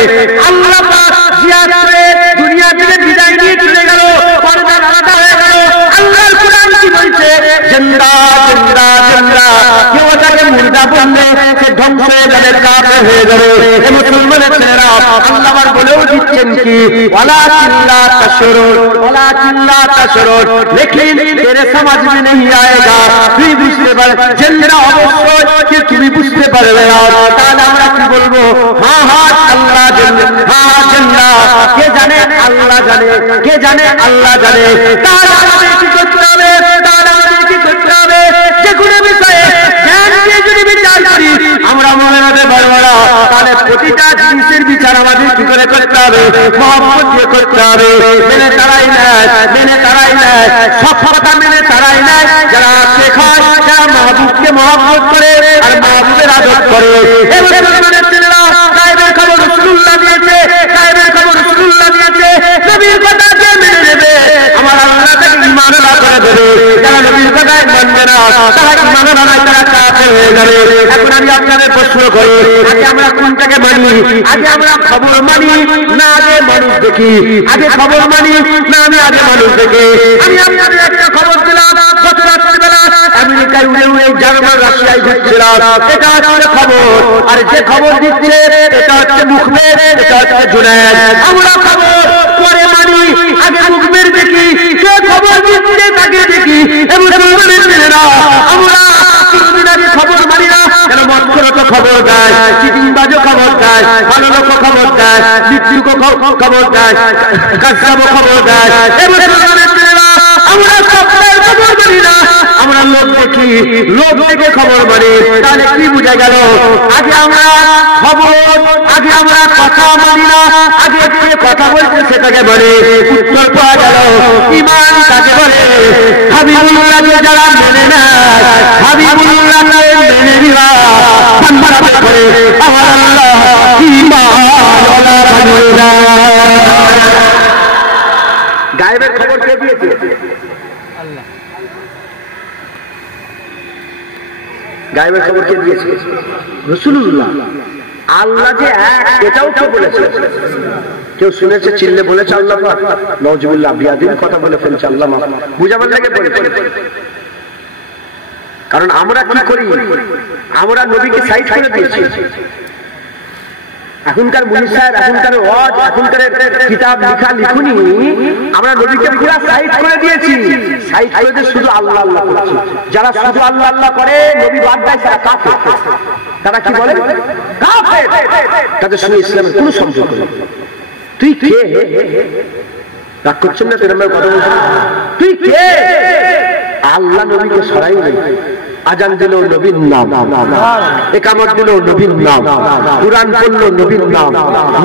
আল্লাহ পাক জিহাদ করে দুনিয়া থেকে বিদায় নিয়ে চলে গেল, গর্দান আলাদা হয়ে গেল। আল্লাহর কোরআন কি বলছে? জিন্দা জিন্দা জিন্দা। কেউ তাকে মুর্দা বললে সে ধ্বংস হয়ে যাবে, কাফের হয়ে যাবে। এই মুসলমানের ছেলেরা আল্লাহ বলেও দিচ্ছেন কি ওয়ালাকিন লা তাশউরুন, ওয়ালাকিন লা তাশউরুন, লেকিন তেরে समझ में नहीं आएगा। তুই বুঝতে পারবে, জিন্দা অবশ্যই কি তুমি বুঝতে পারবে না। তাহলে আমরা কি বলবো? হ্যাঁ হ্যাঁ আল্লাহ জানে, হ্যাঁ জিন্দা। কে জানে? আল্লাহ জানে। কে জানে? আল্লাহ জানে। তাহলে আমাদের কি করতে হবে? তাহলে আমাদের কি করতে হবে? যে কোনো বিষয়ে জ্ঞান দিয়ে যদি বিচার করি আমরা মনে রাখতে পারবো না। তাহলে প্রতিটা জিনিসের বিচার আমাদের কি করে করতে হবে? মহব্বত দিয়ে করতে হবে। মেনে তারাই নেয়, মেনে তারাই নেয়, সব কথা মেনে তারাই নেয় যারা শেখ হয়, যারা মাহবুবকে মহব্বত করে আর মাহবুবের আদর করে। মুসলমানের ছেলেরা গায়েবের খবর রাসূলুল্লাহ দিয়েছে, গায়েবের খবর রাসূলুল্লাহ দিয়েছে, নবীর কথা যে মেনে নেবে আমার আল্লাহ তাকে ঈমান আলা করে দেবে। যারা নবীর কথা মানবে না, তারা ঈমান আলা নয়, তারা কাফের হয়ে যাবে। এখন আমি আপনাদের প্রশ্ন করি, আগে আমরা কোনটাকে মানি? আগে আমরা খবর মানি না আগে মানুষ দেখি? আগে খবর মানি না আমি আগে মানুষ দেখি? আমি আপনাদের একটা খবর দিলাম, গত রাত্রিবেলা আমেরিকায় উড়ে উড়ে জার্মান রাশিয়ায় ঘুরছিলাম, এটা হচ্ছে খবর। আর যে খবর দিচ্ছে এটা হচ্ছে মুখবের, এটা হচ্ছে জুনায়েদ। আমরা খবর পরে মানি, আগে মুখবের দেখি, যে খবর দিচ্ছে তাকে দেখি। আমরা খবর মানি না কেন? মৎস্যরত খবর দেয়, চিটিংবাজও খবর দেয়, ভালো লোক খবর দেয়, মৃত্যুকও খবর দেয়, কাজকামও খবর দেয়। আমরা সবটাই খবর মানি না, আমরা লোক দেখি, লোক দেখে খবর মানি। তাহলে কি বুঝা গেল? আগে আমরা খবর, আগে আমরা কথা মানি না, আগে যে কথা বলছে সেটাকে বলে। উত্তর পাওয়া গেল ঈমান কাকে বলে? হাবিবুল্লাহকে যারা মেনে নেয়, হাবিবুল্লাহকে মেনে নিবা বান্দা করে আমার আল্লাহ ঈমানওয়ালা বানাইরা। গায়েবের খবর কে দিয়েছে? আল্লাহ। গায়েবের খবর কে দিয়েছে? রাসূলুল্লাহ। আল্লাহ যে এক এটাও কেউ বলেছে? কেউ শুনেছে? চিল্লে বলেছে আল্লাহ পাক? নাউজুবিল্লাহ, বিয়াদিন কথা বলে ফেলছে আল্লাহ মাফ। বুঝাবার লাগে বলেছে। কারণ আমরা কি করি? আমরা নবীকে সাইড করে দিয়েছি। এখনকার মুনি সাহেব, এখনকার ওয়াজ, এখনকার কিতাব লেখা লিখুনি, আমরা নবীকে পুরো সাইড করে দিয়েছি। সাইড করে দিয়ে শুধু আল্লাহ আল্লাহ করছি। যারা শুধু আল্লাহ আল্লাহ করে, নবী বাদ দেয়, তারা কাফের। তারা কি বলে? কাফের। তাদের সঙ্গে ইসলামের কোনো সম্পর্ক নেই। তুই কে? রাগ করছেন না? তেরম্বার কথা বলছেন, তুই কে? আল্লাহ নবীকে সরাই নেই। আজান দিল নবীর নাম, একামত দিল নবীর নাম, কুরআন পড়লো নবীর নাম,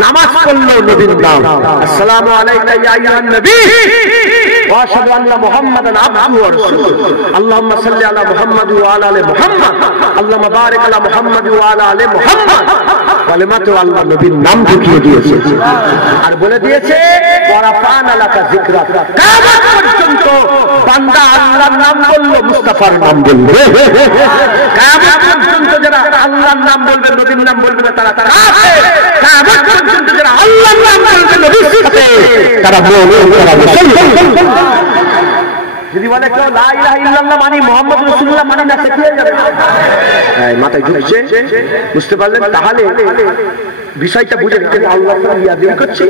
নামাজ পড়লো নবীর নাম। আসসালামু আলাইকা ইয়া আইয়ুহান নবী ওয়া আশহাদু আন্না মুহাম্মাদান আবদুহু ওয়া রাসূলুহু। আল্লাহুম্মা সাল্লি আলা মুহাম্মাদ ওয়া আলা আলি মুহাম্মাদ। আল্লাহুম্মা বারিক আলা মুহাম্মাদ ওয়া আলা আলি মুহাম্মাদ। কলেমাতেও আল্লাহ নবীর নাম ঢুকিয়ে দিয়েছে আর বলে দিয়েছে ওয়ারাফা'না লাকা যিকরাক। কিয়ামত পর্যন্ত বান্দা আল্লাহর নাম বললো, মুস্তাফার নাম বলবে। কিয়ামত পর্যন্ত যারা আল্লাহর নাম বলবে, নবীর নাম বলবে না, তারা কাফের। কিয়ামত পর্যন্ত যারা আল্লাহর নাম বলবে, নবীর সাথে, তারা মুমিন, তারা মুসলমান। যদি বলে কেউ লা ইলাহা ইল্লাল্লাহ মানি, মুহাম্মদ রাসূলুল্লাহ মানি না, সে কি হয়ে যাবে? মাথায় ঢুকছে, বুঝতে পারলেন? তাহলে বিষয়টা বুঝে নিতে আল্লাহ তাআলা বিয়াদবি করছে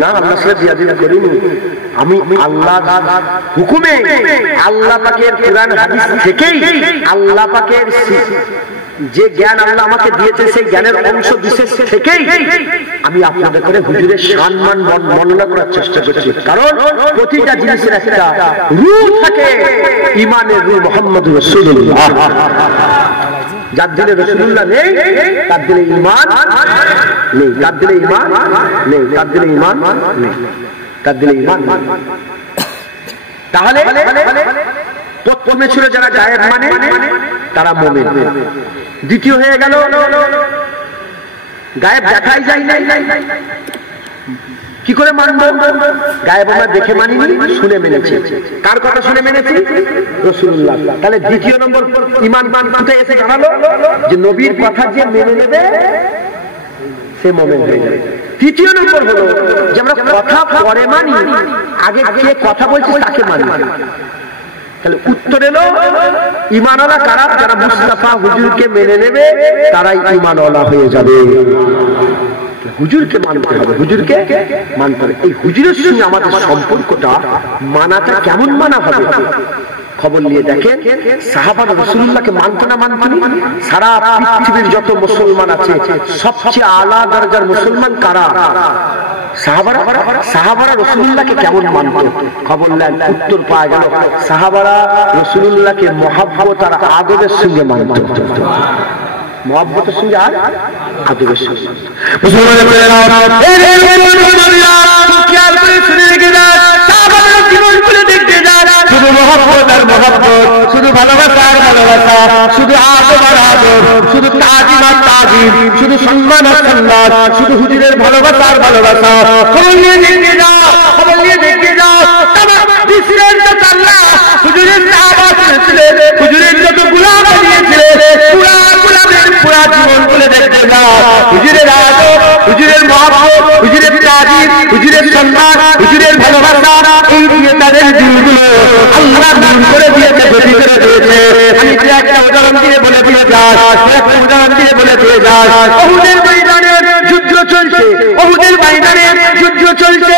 না, আল্লাহ সাথে বিয়াদবি করিনি। আমি আল্লাহ হুকুমে, আল্লাহ পাকের কুরআন হাদিস থেকেই, আল্লাহ পাকের যে জ্ঞান আল্লাহ আমাকে দিয়েছে সেই জ্ঞানের অংশ বিশেষ থেকেই আমি আপনাদের করে হুজুরের সম্মান বর্ণনা করার চেষ্টা করছি। কারণ প্রতিটা জিনিসের একটা রূহ থাকে, ঈমানের রূহ মুহাম্মদুর রাসূলুল্লাহ। যার দিলে রাসূলুল্লাহ নেই তার দিলে ঈমান নেই, তার দিলে ঈমান নেই, তার দিলে ঈমান নেই, তার দিলে ঈমান নেই। তাহলে প্রথমে ছিল যারা গায়েব মানে তারা মুমিন, দ্বিতীয় হয়ে গেল গায়েব দেখাই যায় নাই, কি করে মানব? গায়েব আমরা দেখে মানিনি, শুনে মেনেছি। কার কথা শুনে মেনেছি? রাসূলুল্লাহ। তাহলে দ্বিতীয় নম্বর ঈমান কোথায় এসে দাঁড়ালো? যে নবীর কথা যে মেনে নেবে সে মুমিন হয়ে যাবে। তৃতীয় নম্বর হলো যে আমরা কথা পরে মানি, আগে কে কথা বলছে তাকে মানি। তাহলে উত্তর এলো ঈমানওয়ালা কারা? যারা মুস্তাফা হুজুরকে মেনে নেবে তারাই ঈমানওয়ালা হয়ে যাবে। হুজুরকে মানতে হবে, হুজুরকে মানতে হবে। এই হুজুরের সঙ্গে আমাদের সম্পর্কটা মানাটা কেমন মানা হবে? খবর নিয়ে দেখেন সাহাবারা রাসূলুল্লাহকে মানতো না মানতো না? সারা পৃথিবীর যত মুসলমান আছে সবচেয়ে আলা দরজার মুসলমান কারা? সাহাবারা রাসূলুল্লাহকে কেমন মানত? খবর নেন, উত্তর পাওয়া গেল সাহাবারা রাসূলুল্লাহকে মহব্বত আর আদবের সঙ্গে মানত। মহব্বতের সঙ্গে আর আদবের সঙ্গে। জীবন করে দেখতে যান, শুধু মহব্বত আর মহব্বত, শুধু ভালোবাসা আর ভালোবাসা, শুধু আদব আর আদব, শুধু তাজিম আর তাজিম, শুধু সম্মান আর সম্মান, শুধু হুজুরের ভালোবাসা আর ভালোবাসা। খবর নিয়ে দেখতে যাও, খবর নিয়ে দেখতে যাও। হুজুরের সাহাবা ছিলেন, হুজুরের যত গোলাম দিয়েছিলেন, পুরা গোলামের পুরা জীবন করে দেখতে যাও। হুজুরের আদব, হুজুরের মহব্বত, হুজুরের তাজিম, হুজুরের সম্মান, হুজুরের ভালোবাসা, এই দিয়ে তাদের দিনগুলো আল্লাহ দান করে দিয়েছে, গতি করে দিয়েছে। আমি একটা উদাহরণ দিয়ে বলে দিয়ে যাই, একটা উদাহরণ দিয়ে বলে দিয়ে যাই। উহুদের ময়দানে যুদ্ধ চলছে, উহুদের ময়দানে যুদ্ধ চলছে।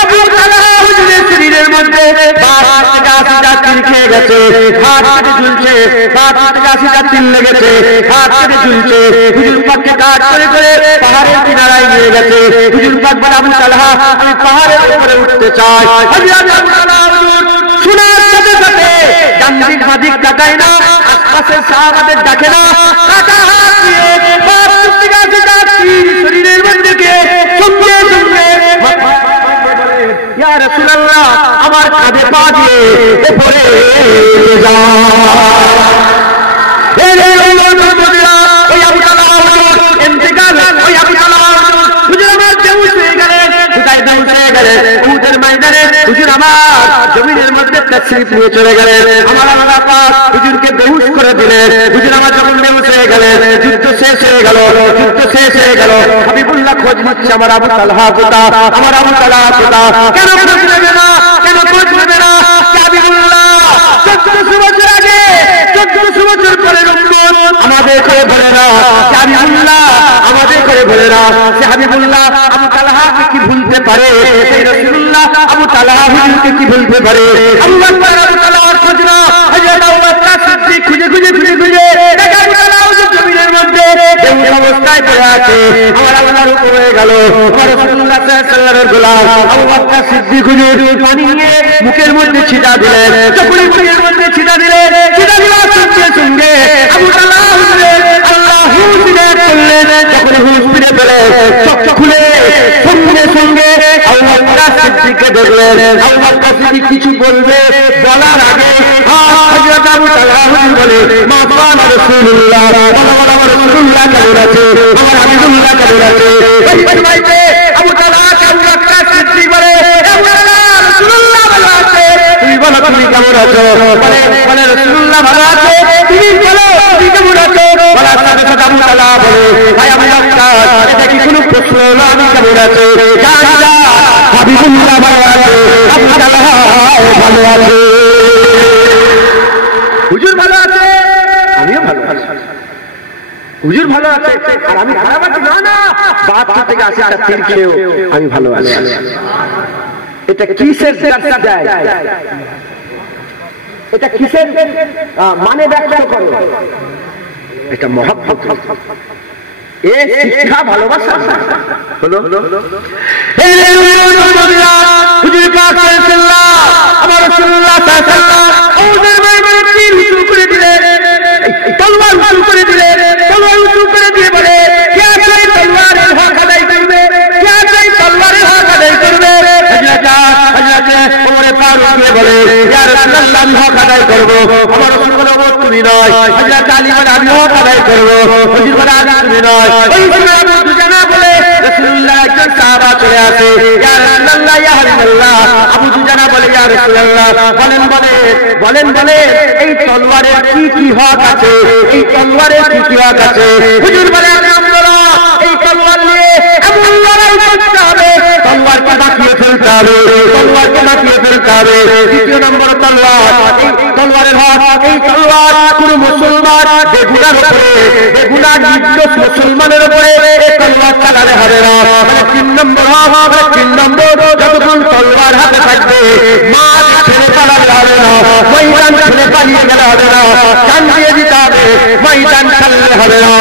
আবু তালহা হুজুরের শরীরের মধ্যে 80টা তীর খেয়ে গেছে, হাত কেটে ঝুলছে, 80টা তীর লেগেছে, হাত কেটে ঝুলছে। হুজুর পাককে কাজ করে করে পাহাড়ের কিনারায় নিয়ে গেছে। হুজুর পাক বলে আবু তালহা আমি পাহাড়ের উপরে উঠতে চাই। হযরত আবু তালহা শোনার সাথে সাথে ডানদিক বাদিক তাকায় না, আশপাশের সাহাবাদের ডাকে না, কাটা হাত দিয়ে 80টা তীর শরীরের মধ্যে কে সঙ্গে সঙ্গে ইয়া রাসূলুল্লাহ আমার কাঁধে পা দিয়ে উপরে যাও। ওই আবু তালহা ইন্তেকাল, ওই আবু তালহা হুজুর আমার বেহুশ হয়ে গেলেন, কোথায় বেহুশ হয়ে গেলেন? উহুদের ময়দানে হুজুর আমার জমিনের মধ্যে তাশরীফ নিয়ে চলে গেলেন। আমার আল্লাহ পাক হুজুরকে বেহুশ করে দিলেন। হুজুর আমার যখন বেহুশ হয়ে গেলেন, যুদ্ধ শেষ হয়ে গেল, যুদ্ধ শেষ হয়ে গেল। হাবিবুল্লাহ খোঁজ নিচ্ছে আমার আবু তালহা কোথা, আমার আবু তালহা কোথা? কেন খোঁজ নেবে না? কেন খোঁজ নেবে না? হাবিবুল্লাহ 1400 বছর আগে, 1400 বছর পরে আমাদের করে বলে না, হাবিবুল্লাহ আমাদের করে বলে না। সে হাবিবুল্লাহ আবু তালহাকে কি ভুলতে পারে? সেই রাসূলুল্লাহ আবু তালহা হুজুরকে কি ভুলতে পারে? আবু বকর আবু তালহার খোঁজ না, হযরত আবু বকর সিদ্দিক খুঁজে খুঁজে খুঁজে খুঁজে আবু তালহা হুজুর জমিনের মধ্যে বেহুশ অবস্থায় পড়ে আছে। আমার আল্লাহর হুকুম হয়ে গেল, আমার রাসূলুল্লাহ সাল্লাল্লাহু আলাইহি ওয়াসাল্লামের গোলাম আবু বকর সিদ্দিক হুজুর পানি নিয়ে মুখের মধ্যে ছিটা দিলেন, চকুলের মুখের মধ্যে ছিটা দিলেন। ছিটা দেওয়ার সঙ্গে সঙ্গে আবু তালহা হুজুরের আল্লাহ হুশ বের করলেন। যখন হুশ ফিরে পেলেন, চোখ খুলে সঙ্গে সঙ্গে আবু বকর সিদ্দিককে দেখলেন। আবু বকর সিদ্দিক কিছু বলবে, বলার আগে হযরত আবু তালহা হুজুর বলে মাওলানা রাসূলুল্লাহ আমার রাসূলুল্লাহ কেমন আছে, আমার হাবিবুল্লাহ কেমন আছে। ভাইতে আবু তালহা আবু বকর সিদ্দিক বলে রাসূলুল্লাহ ভালো আছে, তুমি বলো তুমি কেমন আছো। বলে রাসূলুল্লাহ ভালো আছে, তুমি বলো তুমি কেমন আছো। বলার সাথে সাথে আবু তালহা বলে ভাই আবু বকর এটা কি কোনো প্রশ্ন না, আমি কেমন আছি। হাবিবুল্লাহ ভালো আছে, আবু তালহা ভালো আছে। হুজুর ভালো আছে, আমিও ভালো আছি। হুজুর ভালো আছে আর আমি খারাপ আছি না, না বাপ থেকে আসে একটা তীর খেয়েও আমি ভালো আছি। এটা কিসের দর্শা দেয়, এটা কিসের মানে ব্যক্ত করে, এটা মহব্বত, এ শিক্ষা ভালোবাসা হলো। হুজুর পাক সাল্লাল্লাহু আমার রাসূলুল্লাহ সাল্লাল্লাহু ওদের মাঝে তীর উঁচু করে দিলেন, তলোয়ার উঁচু করে দিলেন, তলোয়ার উঁচু করে দিয়ে বলে কে চাই তলোয়ারের হক আদায় করবে, কে চাই তলোয়ারের হক আদায় করবে। হযরত ওমর ফারুক বলে ইয়া রাসূলুল্লাহ আমি হক আদায় করব। আমার রাসূল বলে ও তুমি নয়। হযরত আলী বলে আমি হক আদায় করব। হুজুর বলে আলী তুমি নয়। ওই সময় আবু দুজানা বলে রাসূলুল্লাহ একজন সাহাবা চলে আসে, ইয়া রাসূলুল্লাহ ইয়া হাবিবাল্লাহ। আবু দুজানা বলে ইয়া রাসূলুল্লাহ বলেন এই তলোয়ারের কি কি হক আছে, এই তলোয়ারের কি কি হক আছে। হুজুর বলে আলহামদুলিল্লাহ এই তলোয়ার নিয়ে এমন লড়াই করতে হবে, তলোয়ারকে বাঁচিয়ে ফেলতে হবে, তলোয়ারকে বাঁচিয়ে ফেলতে হবে। দ্বিতীয় নম্বর তলোয়ার, এই তলোয়ারের হক, এই তলোয়ার কোন মুসলমান বেগুনার উপরে, বেগুনার নির্দোষ মুসলমানের উপরে এই তলোয়ার চালালে হবে না। তিন নম্বর হক, তিন নম্বর যতক্ষণ তলোয়ার হাতে থাকবে মাঠ ছেড়ে পালালে হবে না, ময়দান ছেড়ে পালিয়ে গেলে হবে না, জান দিয়ে দিতে হবে, ময়দান ছাড়লে হবে না।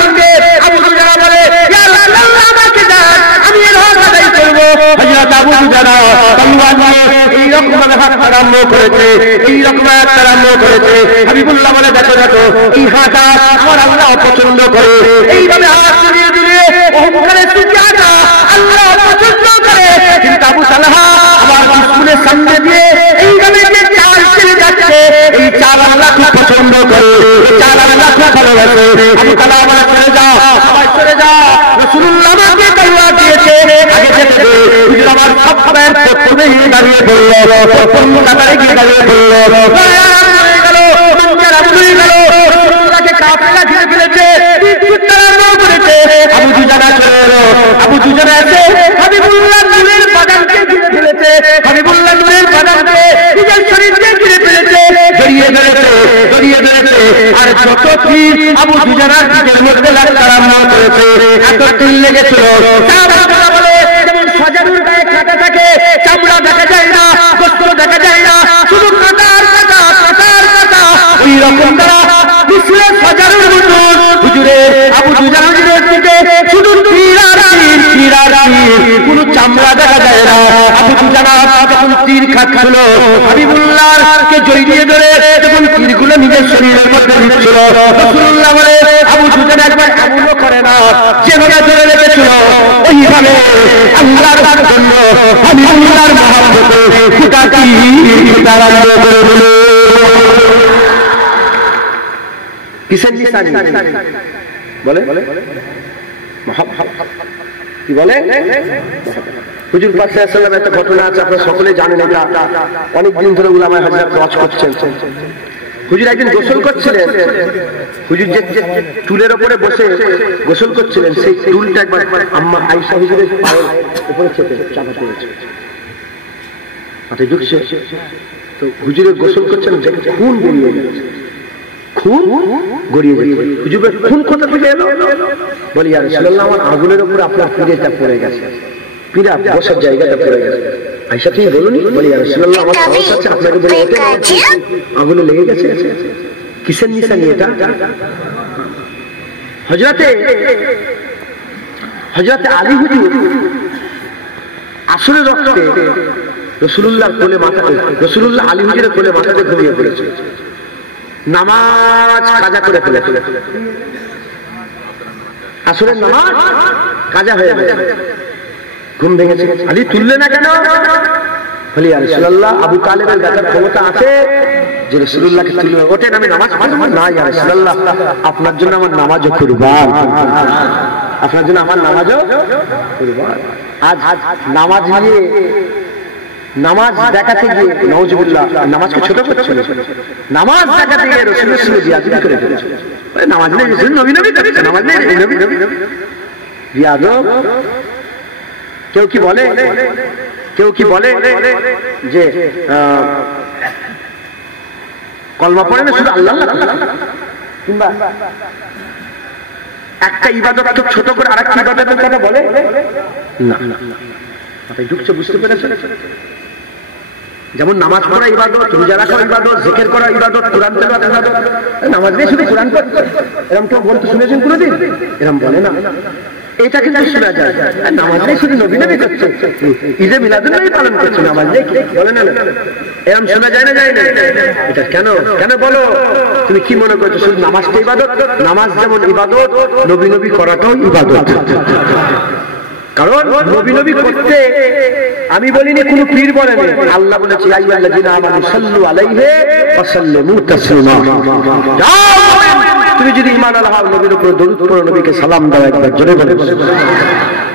সঙ্গে আবু দুজানা বলে ইয়া রাসূলুল্লাহ আমাকে দেন, আমি এর হক আদায় করব। হযরত আবু দুজানা তলোয়ার নিয়ে এই রকম হাত আরম্ভ করেছে, এই রকম হাত আরম্ভ করেছে। হাবিবুল্লাহ বলে দেখো দেখো এই হাতটা আমার আল্লাহ পছন্দ করে, এইভাবে হাত দিয়ে দিয়ে অহংকারে সুজানা আল্লাহ পছন্দ করে। কিন্তু আবু তালহা আমার দুশমনের সামনে দিয়ে এইভাবে যে চাল চলে যাচ্ছে, এই চাল আল্লাহ খুব পছন্দ করে, এই চাল আল্লাহ খুব ভালোবাসে। আবু তালহা বলে চলে যাও, সবাই চলে যাও, রাসূলুল্লাহ আমাকে তলোয়ার দিয়েছে, আগে যেতে দে। হুজুর আমার সববার প্রথমেই দাঁড়িয়ে পড়ল, প্রথম কাতারে গিয়ে দাঁড়িয়ে পড়ল, হয়ে গেল মঞ্জারা ভুলে গেল, রাসূলুল্লাহকে কাফেলা ঘিরে ফেলেছে, করেছে। আবু দুজানা চলে এলো, আবু দুজানা এসে হাবিবুল্লাহ নূরের বাদানকে ঘিরে ফেলেছে, হাবিবুল্লাহ নূরের বাদানকে নিজের শরীরকে ঘিরে ফেলেছে, জড়িয়ে ধরেছে, জড়িয়ে ধরেছে। আর যত তীর আবু দুজানার দিকের মধ্যে লাগতে আরম্ভ করেছে, এত তীর লেগেছিল। সাহাবারা বলে যেমন সজারুর গায়ে কাঁটা থাকে, চামড়া দেখা যায় না, গোস্ত দেখা যায় না, শুধু কাঁটার কাঁটা, কাঁটার কাঁটা, ওই রকম তারা মিশরে সজারুর মতন হুজুরের আবু দুজানা হুজুরের দিকে শুধু তীর আর তীর, তীর আর তীর, কোনো চামড়া দেখা যায় না। আবু দুজানা যখন তীর খাচ্ছিল, হাবিবুল্লাহকে জড়িয়ে ধরে যখন তীরগুলো নিজের শরীরের মধ্যে দিচ্ছিল, রাসূলুল্লাহ বলে আবু দুজানা একবার এমনও করে না, যেভাবে ধরে রেখেছিল ওইভাবে আল্লাহর জন্য হাবিবুল্লাহর মহব্বতে ফুটাকি আরম্ভ করে দিল। কিসের নিশানি বলে কি বলে? হুজুর পাক সাল্লাল্লাহু আলাইহি ওয়াসাল্লাম একটা ঘটনা আছে, আপনারা সকলে জানেন, এটা অনেকদিন ধরে উলামায়ে হযরত ওয়াজ করছেন। হুজুর একদিন গোসল করছিলেন, হুজুর যে টুলের উপরে বসে গোসল করছিলেন, সেই টুলটা একবার আম্মা আয়েশা হুজুরের পায়ের উপরে চেপে চাপা পড়েছে, মাথায় ঢুকছে। তো হুজুরে গোসল করছেন, খুন বেরিয়ে যাচ্ছে, খুন গড়িয়ে যাচ্ছে। হুজুর খুন কোথা থেকে এলো? বলি ইয়া রাসূলুল্লাহ আমার আগুনের উপরে আপনার পীরেটা পড়ে গেছে, পীরা বসার জায়গাটা পড়ে গেছে। আয়েশা তুমি বলুনি? বলি ইয়া রাসূলুল্লাহ আমার সাহস আছে, আপনাকে বলে ওঠে আগুনে লেগে গেছে। কিসের নিশানি এটা? হযরতে আলী হুজুর আসরের রক্তে রাসূলুল্লাহ কোলে মাথাতে, রাসূলুল্লাহ আলী হুজুরের কোলে মাথাতে ঘুমিয়ে পড়েছে, নামাজ কাজা করে ফেলেছে, আসরের নামাজ কাজা হয়ে গেছে, ঘুম ভেঙেছে। আলী তুললে না কেন? বলি ইয়া রাসূলুল্লাহ আবু তালেবের দেখার ক্ষমতা আছে যে যে রাসূলুল্লাহকে তুলে ওঠেন আমি নামাজ পড়ব না ইয়া রাসূলুল্লাহ আপনার জন্য আমার নামাজও কুরবান, আপনার জন্য আমার নামাজও কুরবান। আজ নামাজ নিয়ে নামাজ দেখাতে গিয়ে নাউজুবিল্লাহ নামাজকে ছোট করছে, নামাজ দেখাতে গিয়ে রাসূলের সঙ্গে বিয়াদবি করে ফেলেছে। নামাজ নেই রাসূল নবী নবী করছে, নামাজ নেই নবী নবী বিয়াদব। কেউ কি বলে যে কলমা পড়ে না শুধু আল্লাহ আল্লাহ, কিংবা একটা ইবাদত খুব ছোট করে আরেকটা ইবাদতের কথা বলে না, মাথায় ঢুকছে, বুঝতে পেরেছেন? যেমন নামাজ পড়া ইবাদত, রোজা রাখা ইবাদত, জিকির করা ইবাদত, কোরআন তেলাওয়াত ইবাদত। নামাজ নেই শুধু কোরআন পড়তে, এরকম কেউ বলতে শুনেছেন কোনোদিন? এরকম বলে না, এটা কিন্তু শোনা যায়। নামাজ নেই শুধু নবী নবী করছে, ঈদে মিলাদুন্নবী পালন করছে, নামাজ নেই বলে না, এরকম শোনা যায় না, যায় না? এটা কেন কেন বলো? তুমি কি মনে করছো শুধু নামাজটা ইবাদত? নামাজ যেমন ইবাদত, নবী নবী করাটাও ইবাদত। কারণ নবী নবী করতে আমি বলিনি, কোন পীর বলেনি, আল্লাহ বলেছে আইয়ুহাল্লাযীনা আমানু সাল্লু আলাইহি ওয়া সাল্লিমু তাসলিমা। তুমি যদি ঈমান আনহা নবীর উপর দরুদ পড়ো, নবীকে সালাম দাও, একবার জোরে বলে।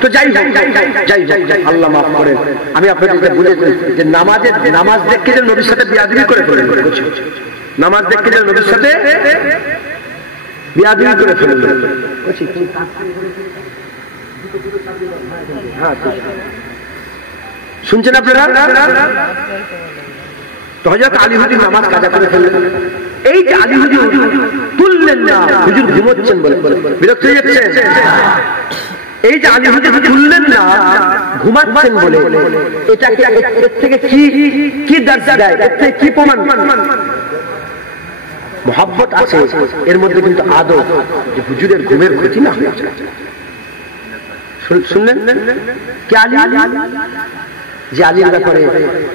তো যাই আল্লাহ মাফ করেন, আমি আপনাদের যেটা বুঝেছি যে নামাজ দেখে যে নবীর সাথে বিয়াদবি করে ফেলেন, নামাজ দেখে যে নবীর সাথে বিয়াদবি করে ফেলেন। শুনছেন আপনারা? তো হযরত আলী হুজুর নামাজ কাজা করে ফেললেন। এই যে আলী হুজুর তুললেন না, হুজুর ঘুমোচ্ছেন বলে বিরক্ত হয়ে যাচ্ছেন। এই যে আলী হুজুর তুললেন না, ঘুমাচ্ছেন বলে, এটাকে এর থেকে কি দার্স দেয়? এর থেকে কি প্রমাণ? মোহাব্বত আছে এর মধ্যে, কিন্তু আদব যে হুজুরের ঘুমের ক্ষতি না হয়ে যায়। শুনলেন কে আলী? যে আলীর ব্যাপারে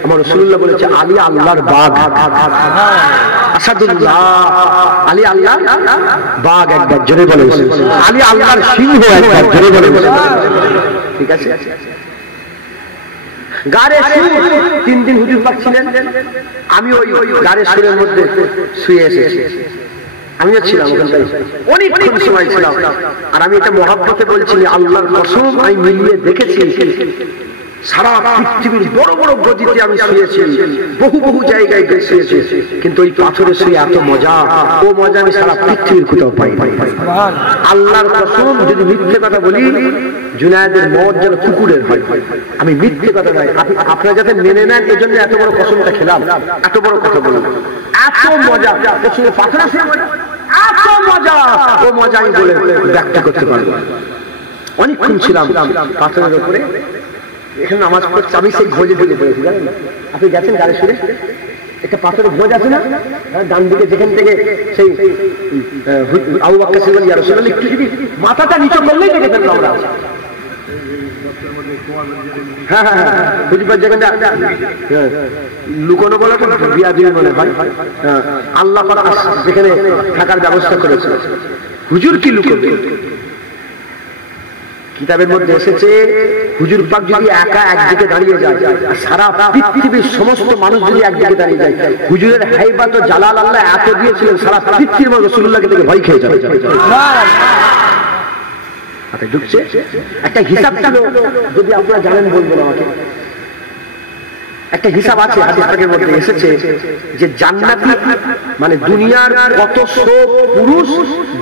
আমার রাসূলুল্লাহ বলেছে আলী আল্লাহর বাগ, আসাদুল্লাহ, আলী আল্লাহর বাগ। একবার জোরে বলে আলী আল্লাহর সিংহ, একবার জোরে বলে। ঠিক আছে, গারে সুর 3 দিন হুজুর পাক ছিলেন, আমি ওই গারে সুরের মধ্যে শুয়ে এসেছি, আমিও ছিলাম ওখানটায়, অনেকক্ষণ সময় ছিলাম। আর আমি এটা মহাব্বতে বলছি, আল্লাহর কসম আমি মিলিয়ে দেখেছি, সারা পৃথিবীর বড় বড় গদিতে আমি শুয়েছি, বহু জায়গায় শুয়েছি, কিন্তু ওই পাথরে শুয়ে এত মজা, ও মজা আমি সারা পৃথিবীর কোথাও পাই। আল্লাহর কসম, যদি মিথ্যে কথা বলি, জুনায়েদের মত যেন কুকুরের হয়। আমি মিথ্যে কথা নয়, আপনারা যাতে মেনে নেন এজন্য এত বড় কসমটা খেলাম, এত বড় কথা বললাম। এত মজা পাথরে শুয়ে, এত মজা, ও মজা আমি বলে ব্যাখ্যা করতে পারবো। অনেকক্ষণ ছিলাম পাথরের উপরে, এখানে নামাজ পড়ছে, আমি সেই ভোজে পড়েছি, জানেন? আপনি গেছেন গাড়ি সুরে, একটা পাথরের ভোজ আছে না ডান দিকে, যেখান থেকে সেই আবু বকর সিদ্দিক ইয়া রাসূলুল্লাহ একটু যদি মাথাটা নিচু করলেই দেখে ফেলবো আমরা। হ্যাঁ, বুঝবার যেখানে লুকোনো বলে তো বিয়াদি মনে হয়, আল্লাহ পাক যেখানে থাকার ব্যবস্থা করেছে, হুজুর কি লুকোবে? কিতাবের মধ্যে এসেছে হুজুর পাক যদি একা একদিকে দাঁড়িয়ে যায়, আর সারা পৃথিবীর সমস্ত মানুষ যদি একদিকে দাঁড়িয়ে যায়, হুজুরের হাইবাত ও জালাল আল্লাহ এত দিয়েছিলেন, সারা পৃথিবীর মানুষ রাসূলুল্লাহকে দেখে ভয় খেয়ে যাবে। আচ্ছা, ঢুকছে একটা হিসাব ছিল, যদি আপনারা জানেন বলবেন আমাকে। একটা হিসাব আছে হাদিস পাকের মধ্যে এসেছে যে জান্নাতি মানে দুনিয়ার কত পুরুষ,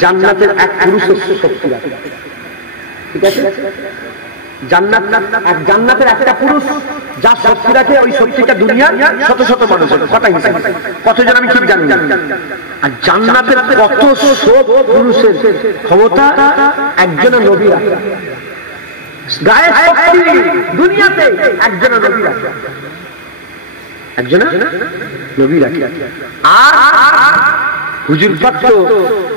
জান্নাতের এক পুরুষের শক্তি আছে। ঠিক আছে, জান্নাতের একটা পুরুষ যার শক্তি রাখে, ওই শক্তিটা দুনিয়ার শত শত মানুষের কথা হিসাব, কতজন আমি ঠিক জানি না। আর জান্নাতের কত পুরুষের ক্ষমতা একজনের নবী রাখে, গায়ে শক্তি দুনিয়াতে একজনের নবী রাখে, একজনের নবী রাখে। আর হুজুর পাক তো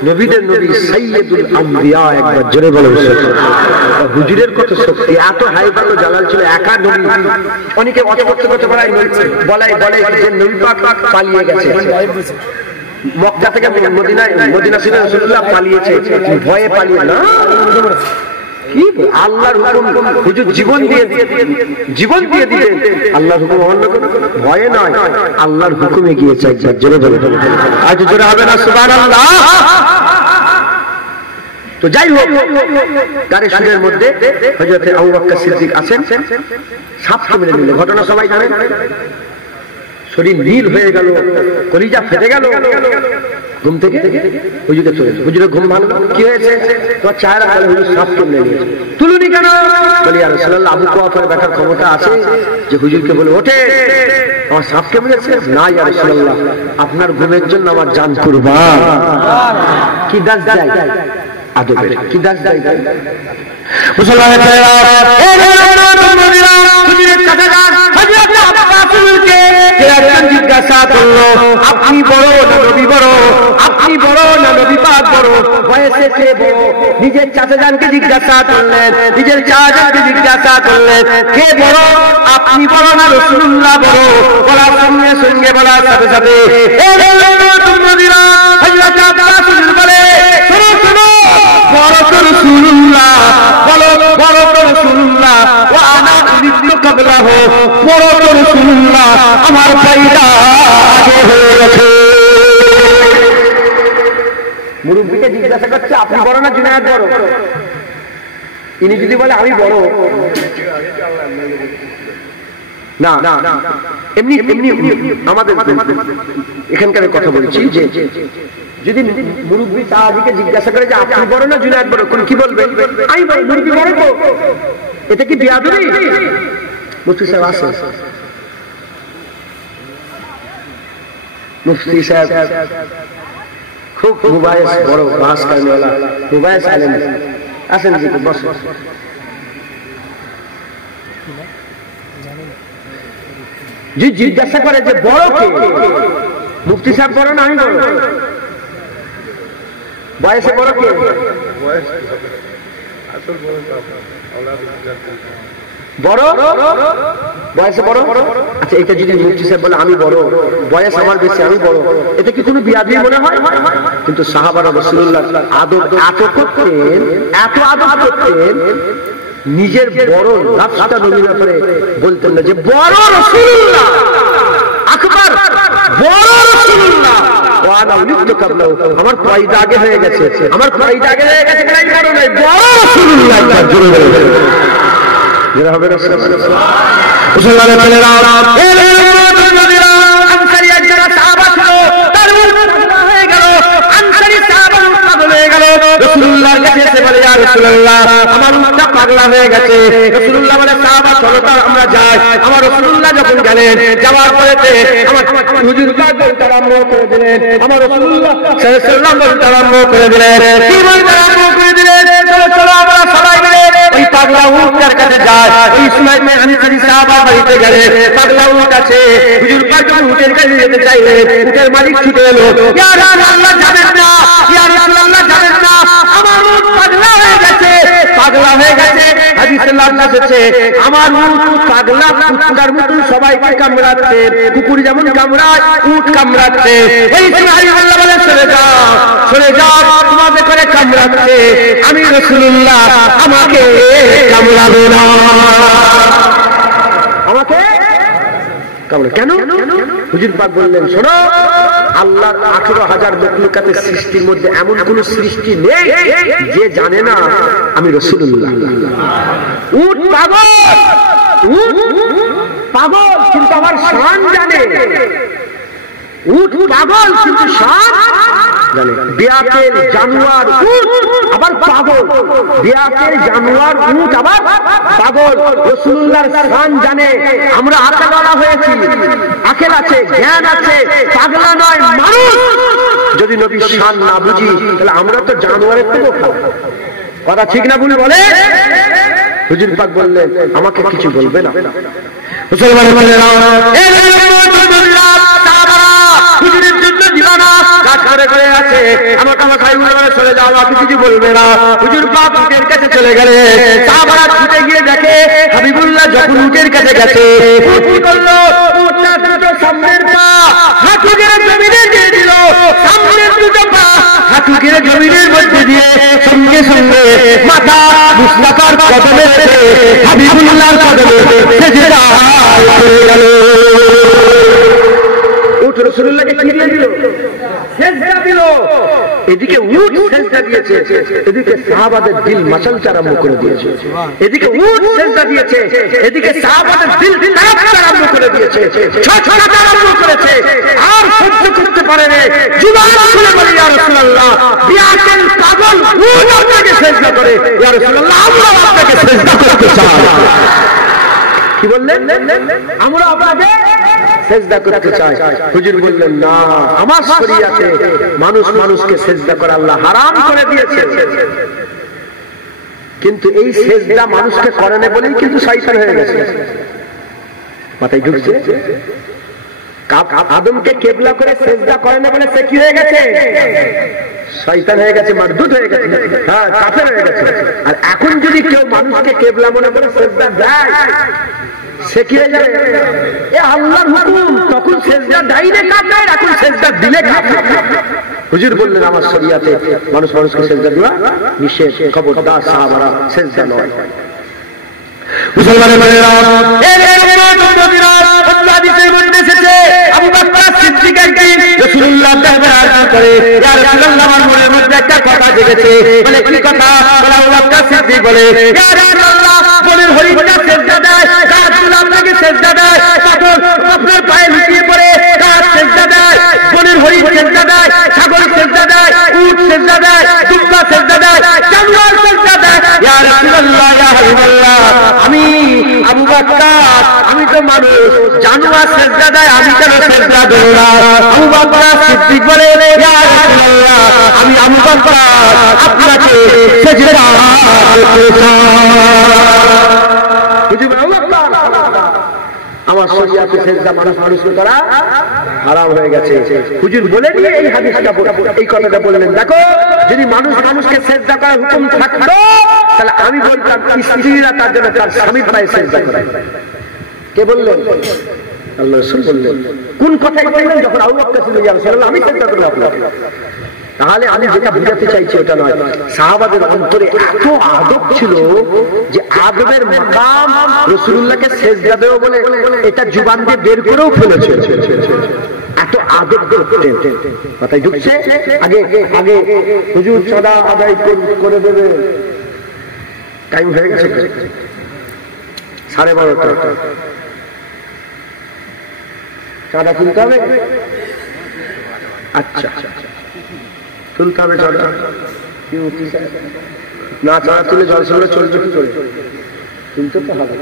নবীদের নবী সাইয়্যিদুল আম্বিয়া, একবার জোরে বলে। হুজুরের কত শক্তি, এত হাইবাত ও জালাল ছিল, একা নবী। অনেকে করতে বলে যে নবী পাক পালিয়ে গেছে, মক্কা থেকে মদিনা শরীফে রাসূলুল্লাহ পালিয়েছে, ভয়ে পালিয়ে না, কি আল্লাহর হুকুম হুজুর জীবন দিয়ে দিলেন, আল্লাহর হুকুম অমান্য করে ভয়ে নয়, আল্লাহর হুকুমে গিয়েছে। একবার জোরে বলে আজ জোরে হবে না সুবহানাল্লাহ। তো যাই হোক, গাড়ি সুরের মধ্যে হযরত আবু বকর সিদ্দিক আছেন, সাপকে মেরে নিল। ঘটনা সবাই জানেন, শরীর নীল হয়ে গেল, কলিজা ফেটে গেল। ঘুম থেকে হুজুরে চলে, হুজুরের ঘুম ভালো, কি হয়েছে? তোমার চেহারা ভালো, হুজুর সাপকে মেরে নিয়েছে। তুলুনি কেন? বলি ইয়া রাসূলুল্লাহ, আবু কুয়াফার ব্যাটার ক্ষমতা আছে যে হুজুরকে বলে ওঠে আমার সাপকে মেরেছে? না ইয়া রাসূলুল্লাহ, আপনার ঘুমের জন্য আমার জান কুরবান। কি দাস যায় আদবের, কি দাস যায় মুসলমানের ছেলেরা, জিজ্ঞাসা করলো আপনি বড় না নবী বড়, আপনি বড় না নবী পাক বড়? বয়সে কে বড়? নিজের চাচাজানকে জিজ্ঞাসা করলেন, নিজের চাচাজানকে জিজ্ঞাসা করলেন কে বড়, আপনি বড় না রাসূলুল্লাহ বড়? বলার সঙ্গে সঙ্গে বলার সাথে সাথে বড় তো রাসূলুল্লাহ, বলো বড় তো রাসূলুল্লাহ, ওয়া আনা উলিদতু ক্বাবলাহু, বড় তো রাসূলুল্লাহ, আমার পয়দা আগে হয়ে গেছে। মুরব্বিকে জিজ্ঞাসা করছে আপনি বড় না জুনায়েদ বড়? ইনি যদি বলে আমি বড়, না এমনি এমনি আমাদের এখানকার কথা বলছি যে যদি মুরব্বি সাহাবীকে জিজ্ঞাসা করে যে আপনি বড় না জুনায়েদ বড়, কোন কি বলবে? আমি বড়। মুরব্বি বড় তো, এটা কি বিয়াদবি? মুফতি সাহেব আছে, মুফতি সাহেব খুব মুবায়েস, বড় বাস করনেওয়ালা মুবায়েস আলেম আছেন, জি বস। জি জিজ্ঞাসা করে যে বড় কে? মুফতি সাহেব বড় না আমি বড়? বয়সে বড় কে? বড় বয়সে বড়। আচ্ছা, এটা যদি মুফতি সাহেব বলে আমি বড়, বয়স আমার বেশি, আমি বড়, এটা কি কোনো বিয়াদবি মনে হয়? কিন্তু সাহাবারা রাসূলুল্লাহ আদব এত করতেন, এত আদব করতেন, নিজের বড় রাস্তা নবীর করে বলতেন না যে বড় রাসূলুল্লাহ আকবার, বড় রাসূলুল্লাহ, ওয়ানা উলিদতু ক্বাবলাহু, আমার পয়দা আগে হয়ে গেছে, আমার পয়দা আগে হয়ে গেছে, নাই বড় নাই, বড় রাসূলুল্লাহ। একবার জোরে বলে যেটা হবে রাসূলুল্লাহ। মুসলমানের ছেলেরা, আনসারী যারা সাহাবা ছিল তার উল্টা হয়ে গেল, আনসারী সাহাবা উল্টা হয়ে গেল। রাসূলুল্লাহর কাছে এসে বলে ইয়া রাসূলুল্লাহ, আমার উল্টা পাগলা হয়ে গেছে। রাসূলুল্লাহ বলে সাহাবা চলো তার আমরা যাই। আমার রাসূলুল্লাহ যখন গেলেন, যাওয়ার পরেতে আমার হুজুর পাক বলতে আরম্ভ করে দিলেন, আমার রাসূলুল্লাহ সাল্লাল্লাহু আলাইহি ওয়াসাল্লাম বলতে আরম্ভ করে দিলেন, কি বলতে আরম্ভ করে দিলেন? চলো চলো আমরা সবাই মিলে ওই পাগলা উটটার কাছে যাই। ওই ইসমাইল ইবনে আনসারী সাহাবা বাড়িতে গেলে পাগলা উট আছে, হুজুর পাক যখন উটের কাছে যেতে চাইলেন, উটের মালিক ছুটে এলো, ইয়া রাসূলুল্লাহ যাবেন না, ইয়া রাসূলুল্লাহ যাবেন না, আমার উট পাগলা হয়ে গেছে, পাগলা হয়ে গেছে। হাদিসে লাফজ এসেছে আমার উট পাগলা, কুকুরের মতন সবাইকে কামড়াচ্ছে, কুকুর যেমন কামড়ায় উট কামড়াচ্ছে। ওই ইসমাইল আল্লাহ বলে সরে যাও, সরে যাও, তোমাকে করে কামড়াচ্ছে, আমি রাসূলুল্লাহ, আমাকে কামড়াবে না, আমাকে কামড়াবে কেন? হুজুর পাক বললেন শোনো, আল্লাহর 18,000 মখলুকাতের সৃষ্টির মধ্যে এমন কোন সৃষ্টি নেই যে জানে না আমি রাসূলুল্লাহ। উট পাগল, উট পাগল কিন্তু আমার শান জানে, উট পাগল কিন্তু শান জানে। বিয়াতের জানোয়ার উট আবার পাগল, বিয়াতের জানোয়ার উট আবার পাগল। রাসূলুল্লাহর শান জানে। আমরা আকেলওয়ালা হয়েছি, আকেল আছে, জ্ঞান আছে, পাগলা নয় মানুষ। যদি নবীর শান না বুঝি তাহলে আমরা তো জানোয়ারের থেকেও খারাপ। কথা ঠিক না ভুল বলে? হুজুর পাক বললেন আমাকে কিছু বলবে না। মুসলমানের ছেলেরা, হুজুরের জন্য দিবানা কাজ করে করে আছে, আমাকে আমার ভাই উড়ে চলে যাও, আপনি কিছু বলবে না। হুজুর পাক উটের কাছে চলে গেলে সাহাবারা ছুটে গিয়ে দেখে হাবিবুল্লাহ যখন উটের কাছে গেছে, উট কি করলো? উটটা দুটো সামনের পা হাঁটু গেড়ে জমিনে দিয়ে দিল, সামনের দুটো পা হাঁটু গেড়ে জমিনের মধ্যে দিয়ে সঙ্গে সঙ্গে মাথা মুসলাকা সেজদা দিল, এদিকে উট সেজদা দিয়েছে, এদিকে সাহাবাদের দিল মাশাআল্লাহ আরম্ভ করে দিয়েছে। এদিকে উট সেজদা দিয়েছে, এদিকে সাহাবাদের দিল কাঁপতে আরম্ভ করে দিয়েছে, ছটফটাতে আরম্ভ করেছে। আর সহ্য করতে পারে না, জুবান খুলে বলে ইয়া রাসূলুল্লাহ, বিয়াকেল পাগল উট আপনাকে সেজদা করে, ইয়া রাসূলুল্লাহ আমরা আপনাকে সেজদা করতে চাই। কি বললেন? আমরা আপনাকে সেজদা করতে চাই। হুজুর বললেন না, আমার শরীয়তে মানুষ মানুষকে সেজদা করা আল্লাহ হারাম করে দিয়েছে। কিন্তু এই সেজদা মানুষকে করে না বলেই কিন্তু শয়তান হয়ে গেছে। মাথায় ঢুকছে? আদমকে কেবলা করে সেজদা করে না বলে সে কি হয়ে গেছে? শয়তান হয়ে গেছে, মারদুদ হয়ে গেছে, হ্যাঁ কাফের হয়ে গেছে। আর এখন যদি কেউ মানুষকে কেবলা মনে করে সেজদা দেয়, সে কি হয়ে যাবে? এ আল্লাহর হুকুম, তখন সেজদা দেয় না কাফের, এখন সেজদা দিলে কাফের। হুজুর বললেন আমার শরীয়তে মানুষ মানুষকে সেজদা দেওয়া নিষেধ, খবরদার সাহাবারা সেজদা নয়। মুসলমানের ভাইরা, এই উম্মতরা হাদিসের মধ্যে এসেছে আবু বকর সিদ্দিক একদিন রাসূলুল্লাহ দরবারে করে, ইয়া রাসূলুল্লাহ আমার মনের মধ্যে একটা কথা জেগেছে। বলে কি কথা? বলে আবু বকর সিদ্দিক বলে, ইয়া রাসূলুল্লাহ বলেন হরিণটা সেজদা দেয়, গাছগুলো আপনাকে সেজদা দেয়, পাথর আপনার পায়ে লুটিয়ে পড়ে গাছ সেজদা দেয়, বনের হরিণ সেজদা দেয়, ছাগল সেজদা দেয়, উট সেজদা দেয়, দুম্বা সেজদা দেয়, জানোয়ার সেজদা দেয়। ইয়া রাসূলুল্লাহ ইয়া হাবিবাল্লাহ, আমি আবু বকর, আমি তো মানুষ, জানোয়ার সেজদা দেয়, আমি কেন সেজদা দেব না? আবু বকর সিদ্দিক বলে, ইয়া রাসূলুল্লাহ আমি আবু বকর আপনাকে সেজদা করতে চাই। আমার শরীয়তে সেজদা মানুষ মানুষকে করা হারাম হয়ে গেছে। হুজুর বলে দিয়ে এই হাদিসটা, এই কথাটা বললেন, দেখো যদি মানুষ মানুষকে সেজদা করার হুকুম থাকতো তাহলে আমি বলতাম স্ত্রীরা তার জন্য তার স্বামীর পায়ে সেজদা করে। কে বললেন? আল্লাহ রাসূল বললেন। কোন কথাই বললেন? যখন আবু বকর ছিল, ইয়া রাসূলুল্লাহ আমি সেজদা করব আপনাকে। তাহলে আমি যেটা বুঝাতে চাইছি ওটা নয়, সাহাবাদের অন্তরে এত আদব ছিল যে আদবের মাকাম রাসূলুল্লাহকে সেজদা দেব বলে এটা জুবান দিয়ে বের করেও ফেলেছে। এত আদব করতেন। কথাই ঢুকছে? আগে আগে হুজুর সাদা আদায় করে দেবে। টাইম হয়ে গেছে 12:30। চাঁদা তুলতে হবে? আচ্ছা তুলতে হবে চাঁদা। না চাঁদা তুলে জলসাগুলো চলবে কি করে? তুলতে তো হবে।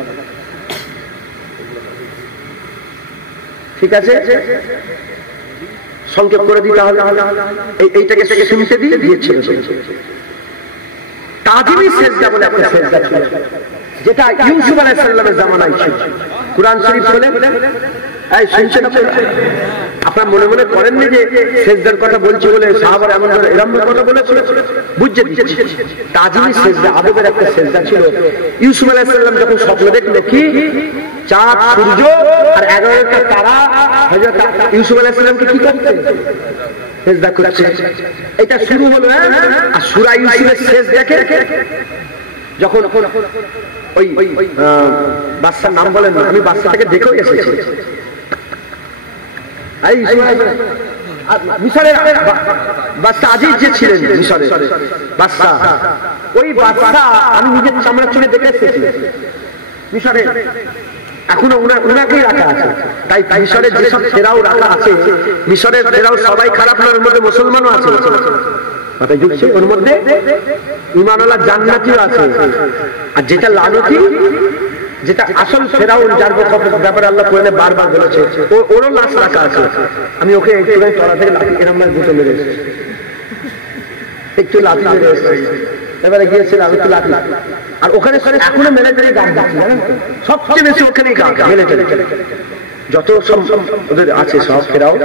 ঠিক আছে, সংক্ষেপ করে দিই তাহলে। এইটাকে শুনতে দিয়ে দিয়েছে। তাজিমি সেজদা বলে একটা সেজদা ছিল, যেটা ইউসুফ আলাইহিস সালামের জামানায় ছিল। কুরআন শরীফ বলেন, এই শুনছেন আপনারা মনে মনে করেননি যে সেজদার কথা বলছি বলে সাহাবারা এমন এরকম কথা বলেছিল? বুঝতে দিচ্ছি, তাজিমি সেজদা আদবের একটা সেজদা ছিল। ইউসুফ আলাইহিস সালাম যখন স্বপ্ন দেখলো কি চাঁদ, সূর্য আর 11টা তারা হযরত ইউসুফ আলাইহিস সালামকে কি করছে? সেজদা করছে। এটা শুরু হলো। আর সূরা ইউসুফের শেষ দেখে যখন ওই বাদশার নাম বলেন না, আমি বাদশাটাকে দেখেও এসেছি। মিশরের বাদশা আজিজ যে ছিলেন, মিশরের বাদশা, ওই বাদশা আমি নিজের চামড়া চোখে দেখে এসেছি মিশরে। এখনো উনাকেই রাখা আছে। তাই মিশরের যেসব ফেরাও রাখা আছে, মিশরের ফেরাও সবাই খারাপ নয়, ওর মধ্যে মুসলমানও আছে। কথায় ঢুকছে? ওর মধ্যে ঈমানওয়ালা জান্নাতীও আছে। আর যেটা লানতি, যেটা আসল ফেরাউন, যার ব্যাপারে আল্লাহ কোরআনে বারবার বলেছে, ওরও লাশ রাখা আছে। আমি ওকে একটুখানি তলা থেকে লাঠি এরকম গুঁতো মেরে এসেছি, একটু লাঠি মেরে এসেছি। এবারে গিয়েছিলাম একটু লাঠি, আর ওখানে এখনো মিলিটারি গান গাচ্ছে, জানেন? সবচেয়ে বেশি ওখানেই গান মিলিটারি। যত সব ওদের আছে সব ফেরাও,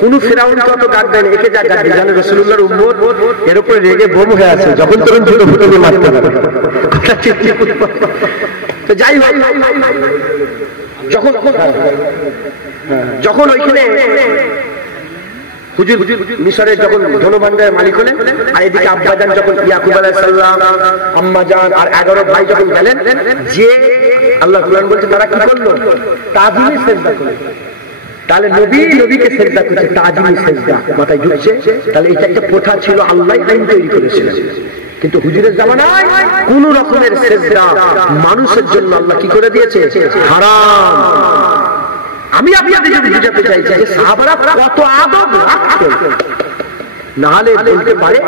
কোন ফেরাউন কত গান দেন, একে যা গান জানে রাসূলুল্লাহর উম্মত এর উপরে রেগে বোম হয়ে আছে, যখন তখন ছোট ফুটো দিয়ে মারতে পারে। তো যাই হোক, যখন ওইখানে হুজুর মিশরের যখন ধনভাণ্ডারের মালিক হলেন, আর এদিকে আব্বাজান যখন ইয়াকুব আলাইহিস সালাম, আম্মাজান আর 11 ভাই যখন গেলেন, যে আল্লাহ কুরআন বলছে তারা কি করলো? তাজিমে সেজদা করলো। তাহলে নবী নবীকে সেজদা করছে, তাজিমি সেজদা মাথায় ঝুঁকছে। তাহলে এটা একটা প্রথা ছিল, আল্লাহ আইন তৈরি করেছিলেন। কিন্তু হুজুরের জামানায় কোন রকমের সেজদা মানুষের জন্য আল্লাহ কি করে দিয়েছে? হারাম। আমি আপনাদের যদি বুঝাতে চাইছি যে সাহাবারা কত আদব রাখতেন, না হলে বলতে পারে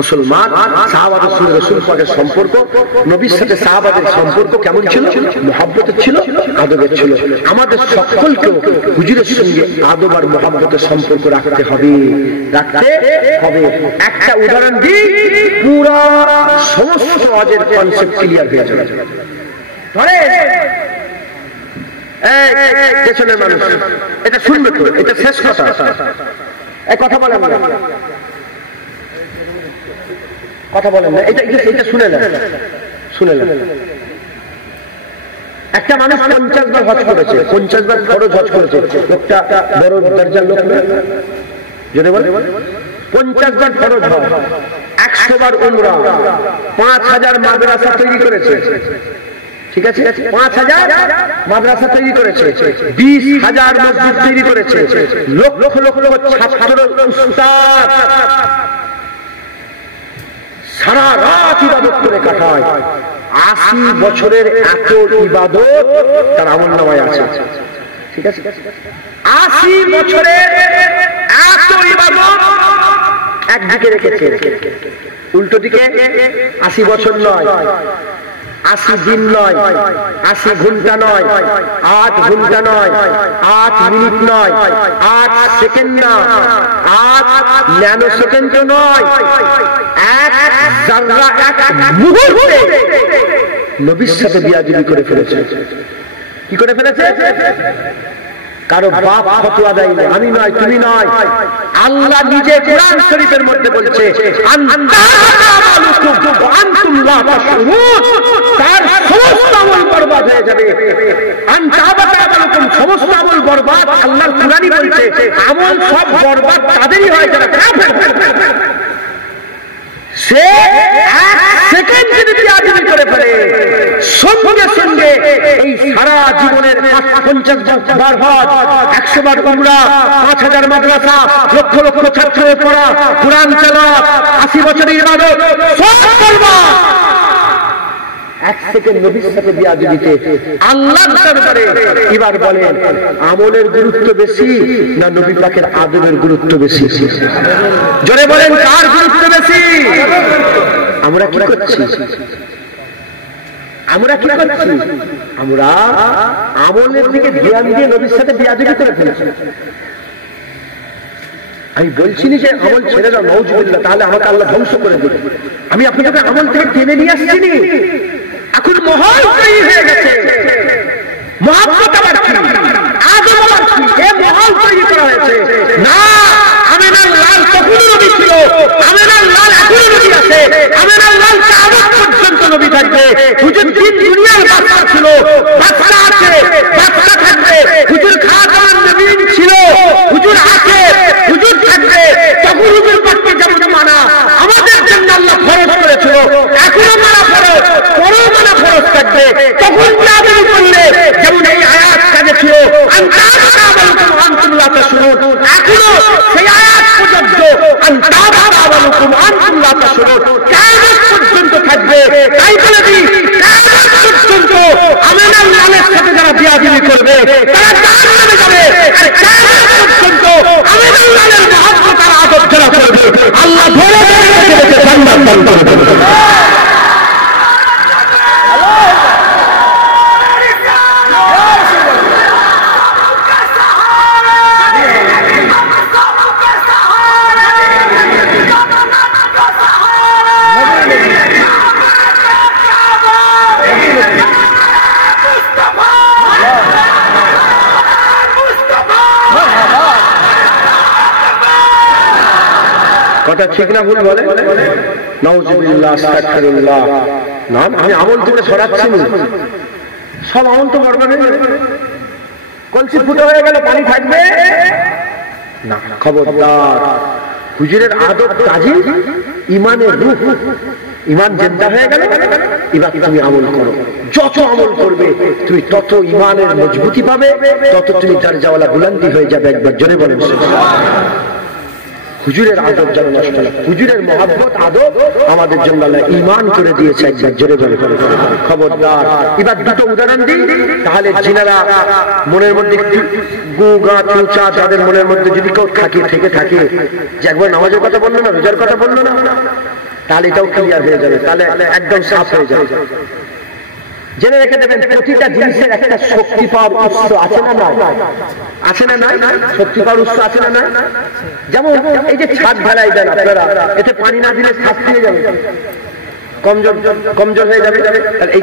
মুসলমান সাহাবাদের সঙ্গে রাসূল পাকের সম্পর্ক, নবীর সাথে সাহাবাদের সম্পর্ক কেমন ছিল? মহব্বতের ছিল, আদবের ছিল। আমাদের সকলকেও হুজুরের সঙ্গে আদব আর মহব্বতের সম্পর্ক রাখতে হবে, রাখতে হবে। একটা উদাহরণ দিই, পুরা সমস্ত আজের কনসেপ্ট ক্লিয়ার হয়ে যাবে। ধরে পেছনের মানুষ এটা শুনবে তো, এটা শেষ কথা, এক কথা বলেন না, কথা বলেন না, এটা শুনে নেন, শুনে নেন। একটা মানুষ 50 বার হজ করেছে, 50 বার ফরজ হজ করেছে। লোকটা বড় দরজার লোক না, যদি বলে 50 বার ফরজ হজ, 100 বার উমরা, 5000 মাদ্রাসা তৈরি করেছে। ঠিক আছে, 5000 মাদ্রাসা তৈরি করেছে, 20,000 মসজিদ তৈরি করেছে, লক্ষ লক্ষ ছাত্র উস্তাদ সারা রাত ইবাদত করে কাটায়। 80 বছরের এত ইবাদত তার আমলনামায় আছে। ঠিক আছে, 80 বছরের এত ইবাদত একদিকে রেখেছে, উল্টো দিকে 80 বছর নয়, 80 দিন নয়, 80 ঘন্টা নয়, 8 ঘন্টা নয়, 8 মিনিট নয়, 8 সেকেন্ড না, 8 ন্যানো সেকেন্ড নয়, এক জাররা, এক মুহূর্তে নবীর সাথে বিয়াদবি করে ফেলেছে। কি করে ফেলেছে? কারো বাপ ফতোয়া দেয়নি, আমি নয়, তুমি নয়, আল্লাহ নিজে কোরআন শরীফের মধ্যে বলছে তার সমস্ত আমল বরবাদ হয়ে যাবে। সমস্ত আমল বরবাদ, আল্লাহর কুরআনই বলছে আমল সব বরবাদ তাদেরই হয় যারা কাফের। সে এক সেকেন্ড যদি বিয়াদবি করে ফেলে, সঙ্গে সঙ্গে এই সারা জীবনের 50 বার হজ, 100 বার উমরা, 5000 মাদ্রাসা, লক্ষ লক্ষ ছাত্রের পড়া, কুরআন তেলাওয়াত, 80 বছরের ইবাদত সব বরবাদ। এক সেকেন্ড নবীর সাথে বিয়াদবিতে আল্লাহর দরবারে। এবার বলেন আমলের গুরুত্ব বেশি না নবী পাকের আদবের গুরুত্ব বেশি? জোরে বলেন কার গুরুত্ব বেশি? আমরা কি করছি? আমরা কি করছি? আমরা আমলের দিকে ধ্যান দিয়ে নবীর সাথে বিয়াদবি করে ফেলছি। আমি বলছি না যে আমল ছেড়ে দাও, নাউজুবিল্লাহ, তাহলে আমাকে আল্লাহ ধ্বংস করে দেবে। আমি আপনাকে আমল থেকে টেনে নিয়ে আসছি নি। এখন মহল তৈরি হয়ে গেছে, মহব্বত আবার কি, আদব আবার কি, এ মহল তৈরি করা হয়েছে। না, আমেনার লাল তখনও নবী ছিল, আমেনার লাল এখনো নবী আছে, আমেনার লাল কিয়ামত পর্যন্ত নবী থাকবে। হুজুর দিন দুনিয়ার বাদশা ছিল, বাদশা আছে, বাদশা থাকবে। হুজুর খাতাম নবীন ছিল, হুজুর আছে, হুজুর থাকবে। তখন হুজুর পাককে যেমন মানা আমাদের জন্য আল্লাহ ফরজ করেছিল, এখনো মানা ফরজ, পরেও মানা ফরজ থাকবে। তখন বিয়াদবি করলে যেমন এই আয়াত কাজে ছিল, এখনো সেই আয়াত প্রযোজ্য, কিয়ামত পর্যন্ত থাকবে। তাই বলে দিই, কিয়ামত পর্যন্ত আমেনার লালের সাথে যারা বিয়াদবি করবে তারা জাহান্নামে যাবে। আর কিয়ামত পর্যন্ত আমেনার লালের মহব্বত আর আদব যারা করবে আল্লাহ ধরে ধরে জান্নাত দান করবে। কথা ঠিক না ভুল বলে? নাউজুবিল্লাহ, আস্তাগফিরুল্লাহ। না, আমি আমল থেকে সরাচ্ছি না, সব আমল তো বরবাদ হয়ে যাবে। কলসি ফুটো হয়ে গেল, পানি থাকবে না। খবরদার, হুজুরের আদব কাজী ইমানের রূহ। ইমান জিন্দা হয়ে গেল, এবার তুমি আমল করো। যত আমল করবে তুমি তত ইমানের মজবুতি পাবে, তত তুমি দরজাওয়ালা বুলন্দি হয়ে যাবে। একবার জোরে বলেন হুজুরের আদব যেন নষ্ট না, হুজুরের মহাব্বত আদব আমাদের জন্য আল্লাহ ঈমান করে দিয়েছে। একবার জোরে বলে খবরদার। এবার দুটো উদাহরণ দিই, তাহলে যিনারা মনের মধ্যে গু গা চুচা, যাদের মনের মধ্যে যদি কেউ থেকে থাকে যে একবার নামাজের কথা বললো না, রোজার কথা বললো না, তাহলে এটাও ক্লিয়ার হয়ে যাবে, তাহলে একদম সাফ হয়ে যাবে। জেনে রেখে দেবেন প্রতিটা জিনিসের একটা শক্তি পাওয়ার উৎস আছে না নাই? আছে না নাই? শক্তি পাওয়ার উৎস আছে না নাই? যেমন এই যে ছাদ ঢালাই দেন আপনারা, এতে পানি না দিলে ছাদ ফিরে যাবে, কমজোর হয়ে যাবে। এই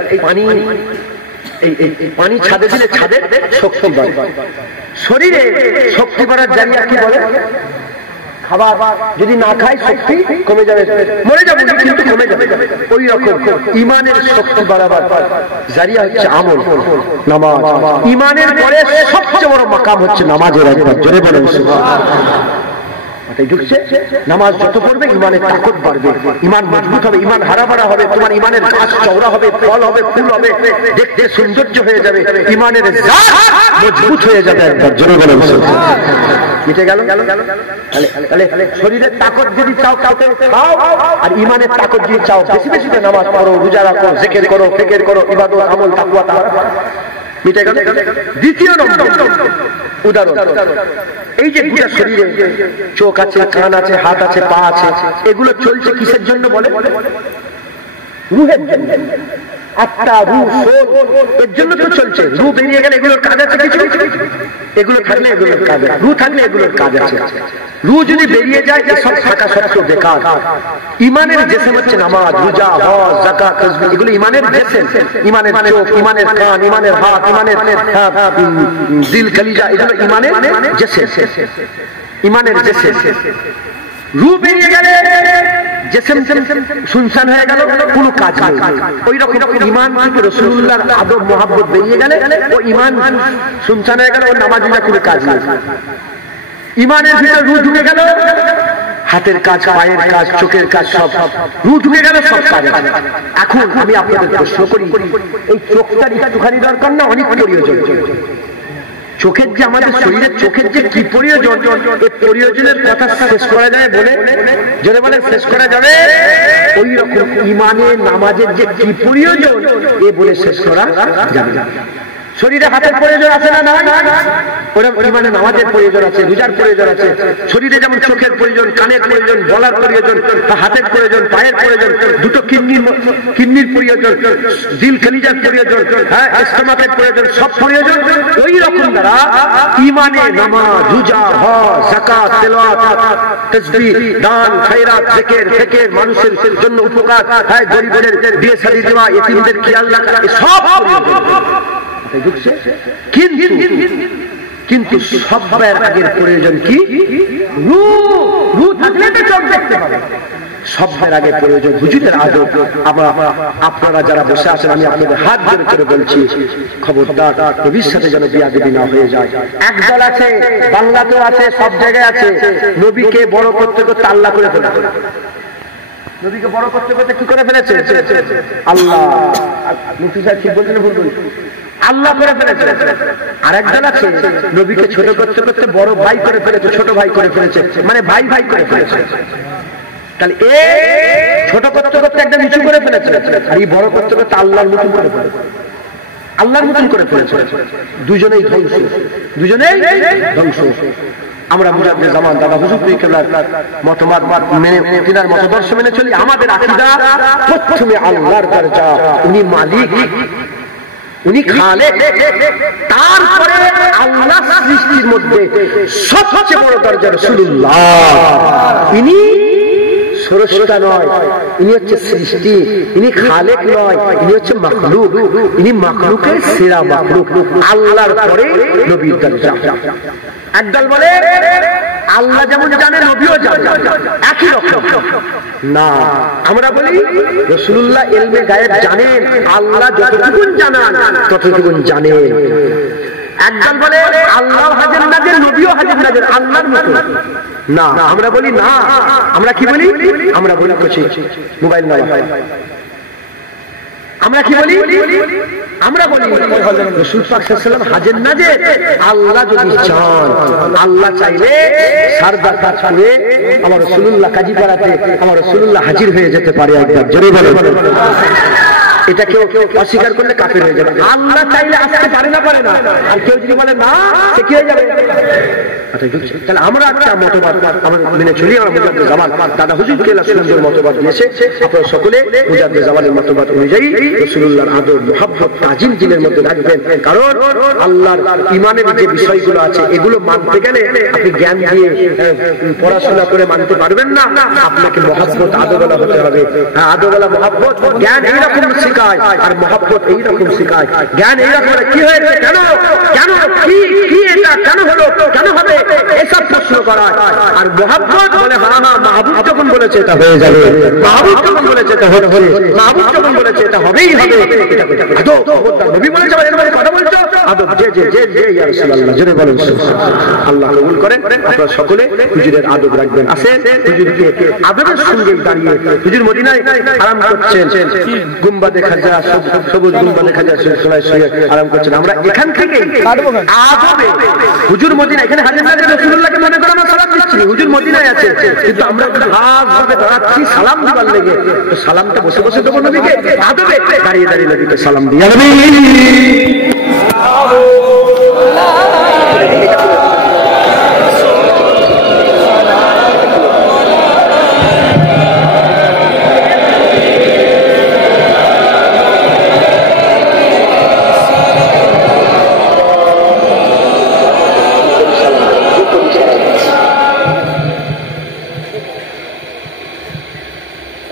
পানি ছাদে দিলে ছাদের শক্তি বাড়ে। শরীরে শক্তি বাড়ার জায়গা কি বলে? খাবার যদি না খাই শক্তি কমে যাবে, মরে যাবে কিন্তু কমে যাবে। ওই রকম ইমানের শক্তি বাড়াবার জারিয়া হচ্ছে আমল, নামাজ। ইমানের পরে সবচেয়ে বড় মাকাম হচ্ছে নামাজের। একবার জোরে বলেন ঢুকছে। নামাজ যত পড়বে ইমানের তাকত বাড়বে, ইমান মজবুত হবে, ইমান হারাভারা হবে, তোমার ইমানের গাছ চওড়া হবে, ফল হবে, ফুল হবে, দেখতে সৌন্দর্য হয়ে যাবে, ইমানের জাত মজবুত হয়ে যাবে। একবার জোরে বলেন মিটে গেল। তাহলে শরীরের তাকত যদি চাও কাউকে খাও, আর ইমানের তাকত যদি চাও বেশি বেশি নামাজ পড়ো, রোজা রাখো, জিকির করো, ফিকির করো, ইবাদত আমল তাকওয়া মিটে গেল। দ্বিতীয় নম্বর উদাহরণ, এই যে গোটা শরীরে চোখ আছে, কান আছে, হাত আছে, পা আছে, এগুলো চলছে কিসের জন্য বলে? রুহের জন্য। আত্মা, রূহ, সোল, এর জন্য তো চলছে। রূহ বেরিয়ে গেলে এগুলোর কাজ আছে কিছু, এগুলো থাকলে এগুলোর কাজ আছে, রূহ থাকলে এগুলোর কাজ আছে। রূহ যদি বেরিয়ে যায় সব থাকা সত্ত্বেও বেকার। ইমানের জেসেম হচ্ছে নামাজ, রোজা, হজ, যাকাত, তাসবিহ, এগুলো ইমানের জেসেম। ইমানের চোখ, ইমানের কান, ইমানের হাত, ইমানের দিল, কলিজা, এগুলো ইমানের জেসেম, ইমানের জেসেম। রূহ বেরিয়ে গেলে জেসেম শুনশান হয়ে গেল, কোনো কাজ নেই। ওই রকম ইমান থেকে রাসূলুল্লাহর আদব মোহাব্বত বেরিয়ে গেলে ও ইমান শুনশান হয়ে গেল, ওর নামাজিরা কোনো কাজ নেই। ইমানের ভিতরে রূহ ঢুকে গেল, হাতের কাজ, পায়ের কাজ, চোখের কাজ, সব রূহ ঢুকে গেল, সব কাজ। এখন আমি আপনাদের প্রশ্ন করি, এই চোখটার একটুখানি দরকার না? অনেক প্রয়োজন। চোখের যে আমাদের শরীরের চোখের যে কি প্রয়োজন, এই প্রয়োজনের কথা শেষ করা যায় বলে, যদি বলে শেষ করা যাবে? ওই রকম ইমানে নামাজের যে কি প্রয়োজন এ বলে শেষ করা যাবে না। শরীরে হাতের প্রয়োজন আছে না? ওরকম ইমানে নামাজের প্রয়োজন আছে, রোজার প্রয়োজন আছে। শরীরে যেমন চোখের প্রয়োজন, কানের প্রয়োজন, গলার প্রয়োজন, হাতের প্রয়োজন, পায়ের প্রয়োজন, দুটো কিডনির প্রয়োজন, দিল কলিজার প্রয়োজন, স্টোমাকের প্রয়োজন, সব প্রয়োজন। ওই রকম দ্বারা ইমানে নামাজ, রোজা, হজ, যাকাত, তেলাওয়াত, তাসবিহ, দান, খায়রাত, জিকির, ফিকির, মানুষের জন্য উপকার, গরিবদের বিয়ে শাদী দেওয়া, ইতিমদের খেয়াল রাখা, সব কিন্তু সবার আগের প্রয়োজন কি? রূহ থাকলে তো চোখ দেখতে পাবে। সবার আগে প্রয়োজন হুজুরের আদব। আপনারা যারা বসে আছেন, আমি আপনাদের হাত ধরে করে বলছি, খবরদার নবীর সাথে যেন বিয়াদবি না হয়ে যায়। একদল আছে, বাংলাতেও আছে, সব জায়গায় আছে, নবীকে বড় করতে করতে আল্লাহ করে ফেলে। নবীকে বড় করতে করতে কি করে ফেলেছে? আল্লাহ। মুফতি সাহেব ঠিক বলছেন, ভুল বলছেন? আল্লাহ করে ফেলেছে। আর একদল আছে, নবীকে ছোট করতে করতে বড় ভাই করে ফেলেছে, ছোট ভাই করে ফেলেছে, মানে ভাই ভাই করে ফেলেছে। তাহলে এ ছোট করতে করতে একদম নিচু করে ফেলেছে, আর এই বড় করতে করতে আল্লাহর মতন করে ফেলেছে, আল্লাহর মতন করে ফেলেছে। দুজনেই ধ্বংস, দুজনেই ধ্বংস। আমরা মুজাদ্দিদ জামান দাদা হুজুর কেবলার মতবাদ মেনে, তিনার মতদর্শ মেনে চলি। আমাদের আকীদা প্রথমে আল্লাহর দরজা, উনি মালিক, উনি খালেক, তারপরে আল্লাহ সৃষ্টির মধ্যে সবচেয়ে বড় দরজা রাসূলুল্লাহ। ইনি স্রষ্টা নয়, ইনি হচ্ছে সৃষ্টি, ইনি খালেক নয়, ইনি হচ্ছে মাখলুক, ইনি মাখলুকের সেরা মাখলুক। আল্লাহর পরে নবীর দরজা। একদল বলে আল্লাহ যেমন জানে নবীও জানে, একই রকম না। আমরা বলি রাসূলুল্লাহ ইলমে গায়েব জানেন, আল্লাহ যতটুকু জানান ততটুকু জানেন। একদল বলে আল্লাহ হাজির নাজির, নবীও হাজির নাজির, আল্লাহর মতো। না, আমরা বলি না, আমরা কি বলি? আমরা বলি মোবাইল নাম্বার। আমরা কি বলি? আমরা বলি রাসূল পাক সাল্লাল্লাহু আলাইহি ওয়াসাল্লাম হাজির না যে আল্লাহ যদি চান, আল্লাহ চাইলে সারদার কাজ করে আমার রাসূলুল্লাহ কাজী পাড়াতে আমার রাসূলুল্লাহ হাজির হয়ে যেতে পারে। একবার জোরে বলেন। এটা কেউ অস্বীকার করলে কাফের হয়ে যাবে। আল্লাহ চাইলে আসতে পারে না, পারে না। আর কেউ যদি বলে না, সে কি হয়ে যাবে? তাহলে আমরা একটা মতবাদ আমরা মেনে চলি। আমরা মুজাদ্দিদ জামান দাদা হুজুর কেল্লা সুন্দর মতবাদ দিয়েছে। আপনারা সকলে মুজাদ্দিদ জামানের মতবাদ অনুযায়ী রাসূলুল্লাহর আদর মুহাব্বত তাজিম দিলের মধ্যে রাখবেন। কারণ আল্লাহর ঈমানের যে বিষয়গুলো আছে এগুলো মানতে গেলে আপনি জ্ঞান দিয়ে পড়াশোনা করে মানতে পারবেন না। আপনাকে মুহাব্বত আদরওয়ালা হতে হবে। হ্যাঁ, আদরওয়ালা মুহাব্বত জ্ঞান এইরকম শেখায় আর মুহাব্বত এইরকম শেখায়। জ্ঞান এইরকম কি হয়েছে, কেন কেন কি এটা কেন হলো, কেন হবে, এসব প্রশ্ন করা। আর মুহাব্বত বলে হ্যাঁ হ্যাঁ মাহবুব যখন বলেছে এটা হয়ে যাবে, মাহবুব যখন বলেছে এটা হবে, মাহবুব যখন বলেছে এটা হবেই হবে। নবী বলেছে কথা বলছো আদব, যে যে যে যে ইয়া রাসূলুল্লাহ জোরে বলেন আল্লাহ কবুল করেন। আপনারা সকলে হুজুরের আদব রাখবেন। আসেন হুজুরকে আদবের সঙ্গে দাঁড়িয়ে হুজুর মদিনায় আরাম করছেন, গুম্বা দেখা যায়, সবুজ গুম্বা দেখা যায়, শুয়ে আরাম করছেন। আমরা এখান থেকে আদবে হুজুর মদিনা এখানে হাজির না যে রাসূলুল্লাহকে মনে করে আমরা সালাম দিচ্ছি, হুজুর মদিনায় আছে, কিন্তু আমরা হাত ধরে দাঁড়াচ্ছি সালাম দিবার লেগে। তো সালামটা বসে বসে দেবো নবীকে, আদবে দাঁড়িয়ে দাঁড়িয়ে নবীকে সালাম দিয়ে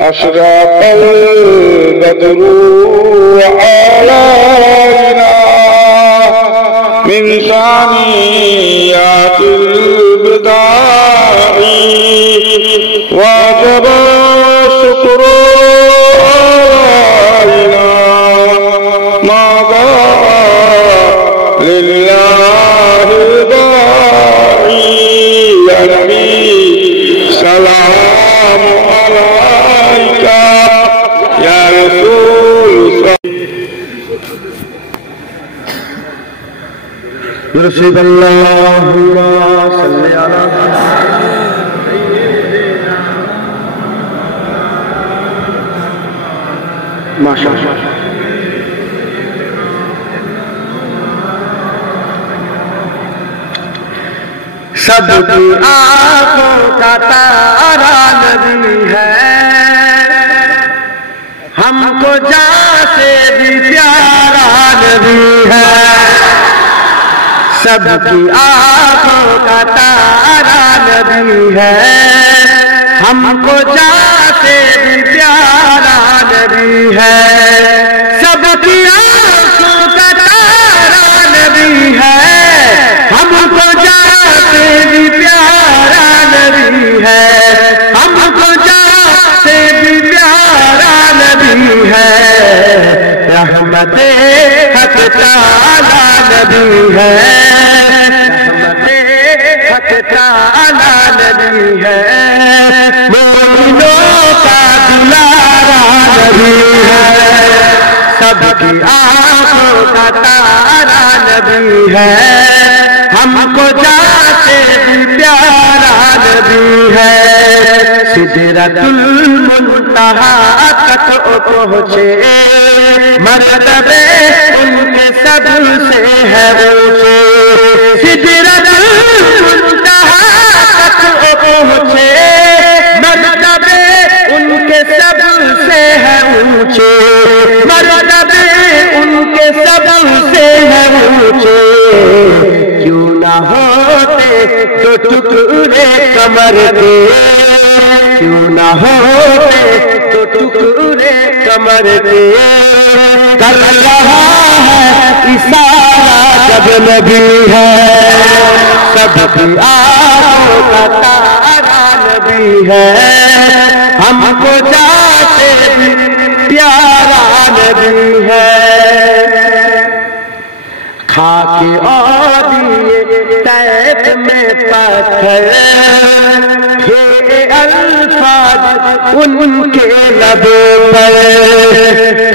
أشرق البدر علينا من ثنيات البداع وجب الشكر علينا ما ضاع لله الباعي يا نبي سلام عليك يا رسول يرشد الله صل على ما شاء الله. सबकी आंखों का तारा नबी है, हमको जान से भी प्यारा नबी है। सबकी आंखों का तारा नबी है, हमको जान से भी प्यारा नबी है। सबकी आंखों का तारा नबी है, हमको जान से भी प्यारा नबी है, हमको जान से भी प्यारा नबी है। रहमते हक ताला नबी है, रहमते हक ताला नबी है। मोमिनों का दुलारा नबी है, सबकी आंखों का तारा नबी है, हमको जाते भी प्यारा नबी है। सिदरतुल मुंतहा तक पहुँचे, मर्तबे उनके सबसे है ऊंचे। सिदरतुल मुंतहा तक पहुँचे, मर्तबे उनके सबसे है ऊंचे, मर्तबे उनके सबसे है ऊंचे। क्यों ना होते तो टुकड़े कमर के, क्यों ना होते तो टुकड़े कमर के। कर रहा है इशारा जब नबी है, सबकी आंखों का तारा नबी है, हमको जाते भी प्यारा नबी है। खाके और दिए तैब में पत्थर थे अल्फाज उनके लबों पर,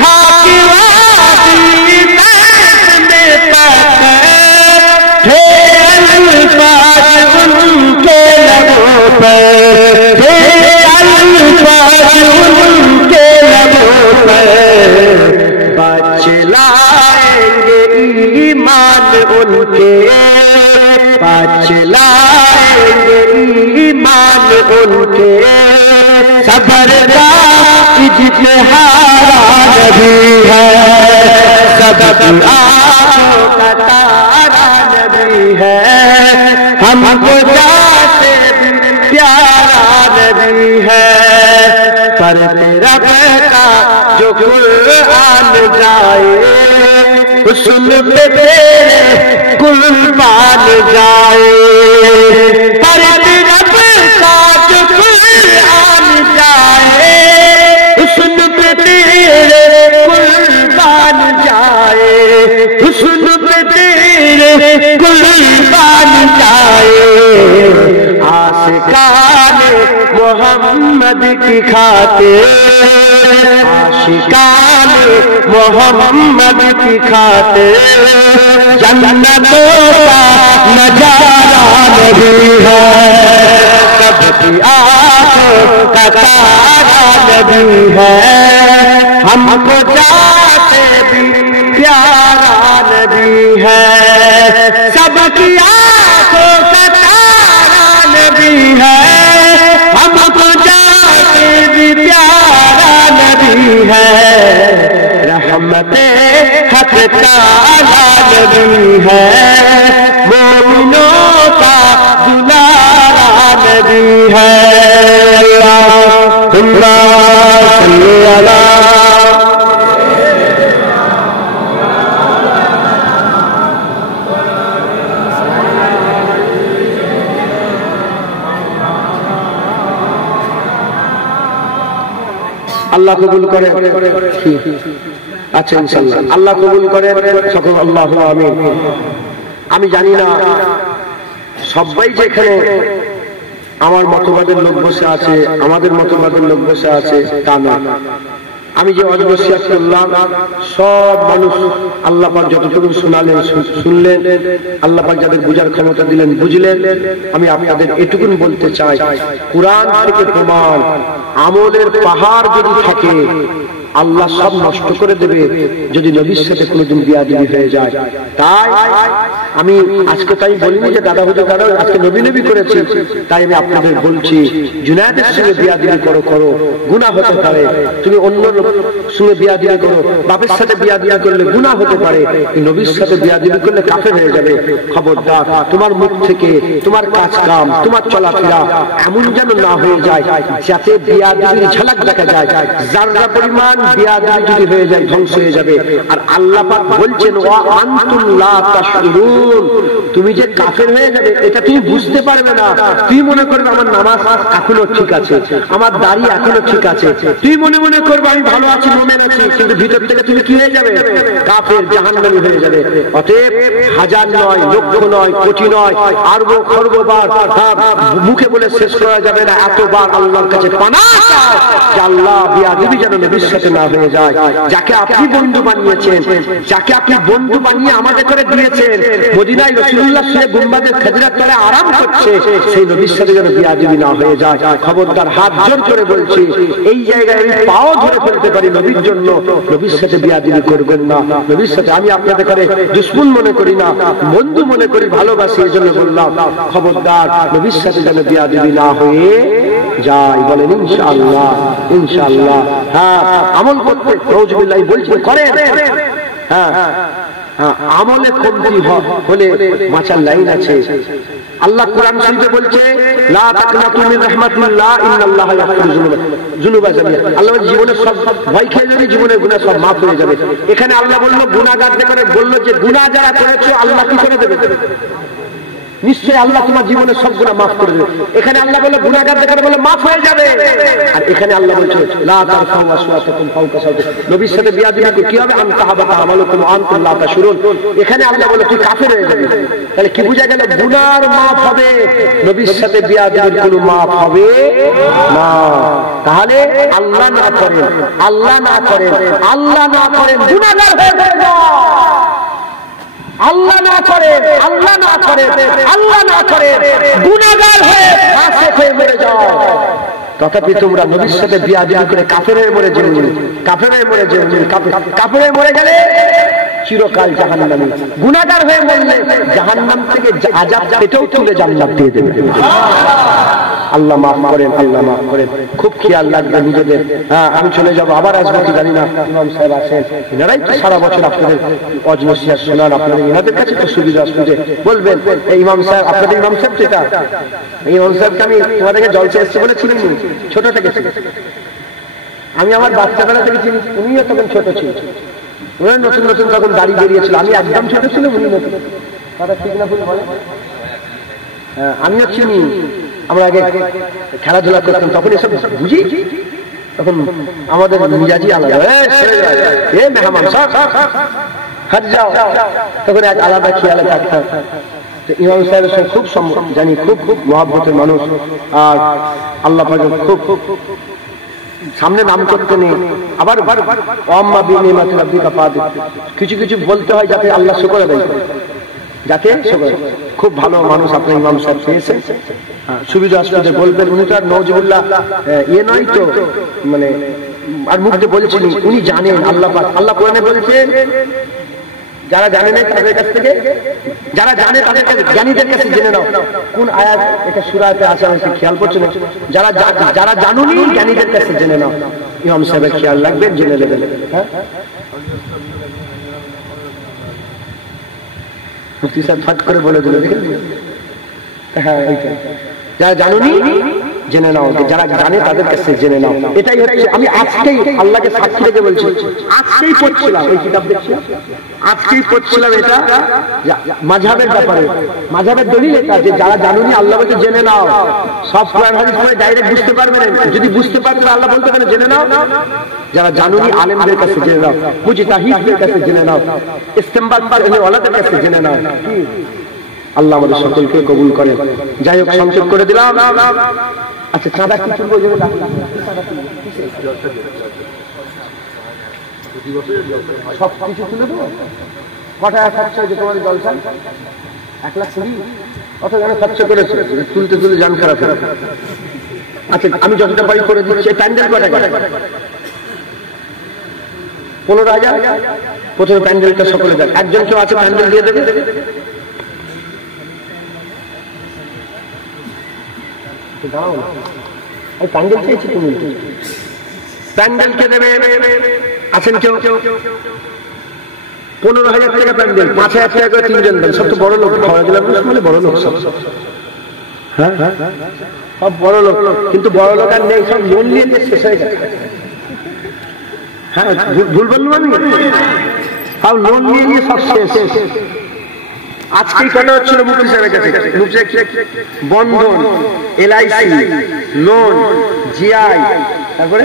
खाकी वादी में पत्थर थे अल्फाज उनके लबों पर, थे अल्फाज उनके लबों पर, बचलाएंगे ईमान उनके, बचलाएंगे ईमान उनके, सबर का इजतिहारा नबी है, सबर आंखों का तारा नबी है, हमको जाते प्यारा नबी है, पर तेरा का जो कुरान जाए उसमें तेरे कुर्बान जाए, पर तेरा का जो कुरान जाए उसमें तेरे कुर्बान जाए, उसमें तेरे कुर्बान जाए, आशिकाने मोहम्मद की खातिर, आशिकाने मोहम्मद की खातिर, जन्नतों का नजारा नबी है, सबकी आंखों का तारा नबी है, हमको जाते भी प्यारा नबी है, सबकी आंखों का तारा नबी है, हमको जाते भी प्यारा नबी है, रहमते हक ताला नबी है, मोमिनों का दुलारा नबी है, अल्लाहुम्मा सल्ली अला আল্লাহ কবুল করে। আচ্ছা ইনশাআল্লাহ আল্লাহ কবুল করে সকল আল্লাহু আমিন। আমি জানি না সবাই যেখানে আমার মতবাদের লোক বসে আছে, আমাদের মতবাদের লোক বসে আছে তা নয়। আমি যে অজবসিয়াত করলাম সব মানুষ আল্লাহ পাক যতটুকু শোনালেন শুনলেন, আল্লাহ পাক যাদের বুঝার ক্ষমতা দিলেন বুঝলেন। আমি আপনাদের এটুকুন বলতে চাই, কুরআন থেকে প্রমাণ, আমলের পাহাড় যদি থাকে আল্লাহ সব নষ্ট করে দেবে যদি নবীর সাথে কোনোদিন বিয়াদবি হয়ে যায়। তাই আমি আজকে তাই বলিনি যে দাদা হুজুর দাদা আজকে নবী নবী করেছি, তাই আমি আপনাদের বলছি জুনায়েদের সঙ্গে বিয়াদবি করো, গুনাহ হতে পারে। তুমি অন্য সঙ্গে বিয়াদবি করো, বাপের সাথে বিয়াদবি করলে গুনাহ হতে পারে, নবীর সাথে বিয়াদবি করলে কাফের হয়ে যাবে। খবরদার, তোমার মুখ থেকে তোমার কাজ কাম তোমার চলাফেরা এমন যেন না হয়ে যায় যাতে বিয়াদবির ঝলক দেখা যায়। যারা পরিমাণ বিয়াদবি যদি হয়ে যায় ধ্বংস হয়ে যাবে। আর আল্লাহ পাক বলছেন ওয়া আনতুম লা তাশউরুন, তুমি যে কাফের হয়ে যাবে এটা তুমি বুঝতে পারবে না। তুই মনে করবে আমার নামাজ এখনো ঠিক আছে, আমার দাড়ি এখনো ঠিক আছে, তুই মনে মনে করবে আমি ভালো আছি মুমিন আছি, কিন্তু ভিতর থেকে তুমি কি হয়ে যাবে? কাফের জাহান্নামী হয়ে যাবে। অতএব হাজার নয়, লক্ষ নয়, কোটি নয়, আরব খরববার মুখে বলে শেষ করা যাবে না, এতবার আল্লাহর কাছে পানাহ চাও যে আল্লাহ বিয়াদবি যেন নবীর সাথে না হয়ে যায়। যাকে আপনি বন্ধু বানিয়েছেন, যাকে আপনি বন্ধু বানিয়ে আমাদের করে দিয়েছেন, মদিনায় রাসূলুল্লাহ শুয়ে গুম্বাদের খেজরার তলে আরাম করছে, সেই নবীর সাথে যেন বিয়াদবি না হয়ে যায়। খবরদার, হাত জোর করে বলছি, এই জায়গায় আমি পাও ধরে ফেলতে পারি নবীর জন্য, নবীর সাথে বিয়াদবি করবেন না। নবীর সাথে আমি আপনাদের করে দুশমন মনে করি না, বন্ধু মনে করি, ভালোবাসি, এই জন্য বললাম খবরদার নবীর সাথে যেন বিয়াদবি না হয়ে যায়। বলেন ইনশাআল্লাহ, ইনশাআল্লাহ। হ্যাঁ, আমল করতে নাউজুবিল্লাহ বলছি করেন। হ্যাঁ, আমলে কমতি হলে বাঁচার লাইন আছে। আল্লাহ কোরআন শরীফে বলছে লা তাকনাতু মিন রাহমাতিল্লাহ ইন্নাল্লাহা ইয়াগফিরু যুনুবা জামিআ। আল্লাহ জীবনের সব ভয় খেয়ে যাবে, জীবনের গুনাহ সব মাফ হয়ে যাবে। এখানে আল্লাহ বলল গুনাহগারদের করে বলল যে গুনাহ যারা করেছো আল্লাহ কি করে দেবে? নিশ্চয়ই আল্লাহ তোমার জীবনের সব গুনাহ মাফ করে দেবে। এখানে আল্লাহ বলে গুনাহগার দেখানে বলে মাফ হয়ে যাবে, আর এখানে আল্লাহ বলছে লা তারফাউ আসওয়াতাকুম ফাওকা সাওতি, নবীর সাথে বিয়াদবি কি হবে? আন তাহাবাতা আমালুকুম আনতুম লা তাশউরুন। এখানে আল্লাহ বলে তুই কাফের হয়ে যাবি। তাহলে কি বোঝা গেল? গুনার মাফ হবে, নবীর সাথে বিয়াদবির কোনো মাফ হবে না। তাহলে আল্লাহ না করেন, আল্লাহ না করেন, আল্লাহ না করেন, গুনাহগার হয়ে যাও। আল্লাহ না করে, আল্লাহ না করে, আল্লাহ না করে, গুনাহগার হয়ে ফাসিক হয়ে মরে যাও। তথাপি তোমরা নবীর সাথে বিয়াদবি করে কাফেরের মরে যেও, কাফেরের মরে যেও, কাফেরের মরে গেলে চিরকাল জাহান্নামে, গুনাহগার হয়ে মরলে জাহান্নাম থেকে আযাব পেটেও তুলে জান্নাত দিয়ে দেবে। আল্লাহ মাফ করেন, আল্লাহ মাফ করেন। খুব খেয়াল রাখবেন নিজেদের। হ্যাঁ, আমি চলে যাবো, আবার আসবো কি জানি না। ইমাম সাহেব আছেন, এনারাই তো সারা বছর আপনাদের ওয়াজ নসিহত শোনান, আপনাদের এনাদের কাছে তো সুবিধা অসুবিধে বলবেন। এই ইমাম সাহেব, আপনাদের ইমাম সাহেব যেটা, এই ইমাম সাহেবকে আমি তোমাদেরকে জলসে এসছে বলে চিনি, ছোট থেকে চিনি। আমি আমার বাচ্চাবেলা থেকে চিনি, উনিও তখন ছোট ছিল, উনি নতুন নতুন তখন দাড়ি বেরিয়েছিল, আমি একদম ছোট ছিলাম, উনি নতুন। কথা ঠিক না ভুল বলে? হ্যাঁ, আমিও চিনি। আমরা আগে খেলাধুলা করতাম, তখন এসব বুঝি, তখন আমাদের মিজাজি আলাদা, মেহমান হাট যাও, তখন এক আলাদা খেয়ালে থাকতাম। ইমাম সাহেবের সঙ্গে খুব জানি, খুব খুব মহব্বতের মানুষ, আর আল্লাহ পাক খুব সামনে নাম করতে নেই। আবার কিছু কিছু বলতে হয় যাতে আল্লাহ শুকর আদায় করে, যাতে খুব ভালো মানুষ আপনার ইমাম সাহেব পেয়েছেন। সুবিধা অসুবিধা বলবেন, উনি তো আর নওজুবিল্লাহ ইয়ে নয় তো, মানে আর মুখ দিয়ে বলছেন, উনি জানেন। আল্লাহ আল্লাহ কোরআনে বলছেন যারা জানে না তাদের কাছ থেকে, যারা জানে তাদের কাছে, জ্ঞানীদের কাছে জেনে নাও। কোন আয়াত এটা সূরাতে আছে আমি খেয়াল করছি না। যারা জানুনি জ্ঞানীদের কাছে জেনে নাও। ইমাম সাহেবের খেয়াল রাখবেন, জেনে নেবেন। হ্যাঁ, মুফতি সাহেব ফাট করে বলে দিল, দেখেন। হ্যাঁ, এইটাই, যারা জানুনি জেনে নাও, যারা জানে তাদের কাছে জেনে নাও। এটাই হচ্ছে, আমি আজকেই আল্লাহকে সাক্ষী রেখে বলছি, আজকেই পড়ছিলাম ওই কিতাব, দেখছিলাম আজকেই পড়ছিলাম এটা মাযহাবের ব্যাপারে। মাযহাবের দলিল এটা যে যারা জানুনি আল্লাহ বলতে জেনে নাও। সব কোরআন হাদিস পড়ে ডাইরেক্ট বুঝতে পারবে না, যদি বুঝতে পারবে আল্লাহ বলতে পারে জেনে নাও। যারা জানুনি আলেমদের কাছে জেনে নাও, মুজতাহিদদের কাছে জেনে নাও, ইস্তেমবাত ওয়ালাদের কাছে জেনে নাও। আল্লাহ আমাদের সকলকে কবুল করেন। যাই হোক, সংক্ষেপ করে দিলাম। আচ্ছা, চাঁদা কি তুলবো? সব কিছু তুলে দেবো? কটা খরচ হয়েছে তোমার জলসা? 1,20,000? কত জানো খরচ করেছে? তুলতে তুলে জান খারাপ। আচ্ছা, আমি যতটা পারি করে দিচ্ছি। প্যান্ডেল কটা? 15,000। প্রথমে প্যান্ডেলটা সকলে দেন, একজন কেউ আছে প্যান্ডেল দিয়ে দেবে? প্যান্ডেল চেয়েছি, তুমি প্যান্ডেলকে দেবে। আছেন কেউ? 15,000 টাকা প্যান্ডেল, 5,000 টাকা করে 3 জন দেন। সব তো বড় লোক, খাওয়া গেলাম মানে বড় লোক সব। হ্যাঁ, সব বড় লোক, কিন্তু বড় লোক আর নেই, সব লোন নিয়ে শেষ হয়ে গেছে। হ্যাঁ, ভুল বললাম আমি? সব লোন নিয়ে সব শেষ। আজকেই কথা হচ্ছিল মুফতি সাহেবের কাছে, বন্ধন, LIC, লোন, GI, তারপরে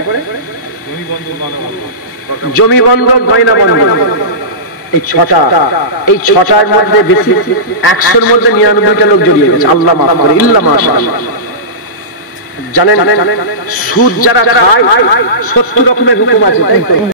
জমি বন্ধন, গয়না বন্ধন, এই 6টা। এই 6টার মধ্যে বেশি 100-র মধ্যে 99টা লোক জড়িয়ে গেছে। আল্লাহ মাফ করে, ইল্লা মাশাআল্লাহ। জানেন, সুদ যারা খায় 70 রকমের হুকুম আছে।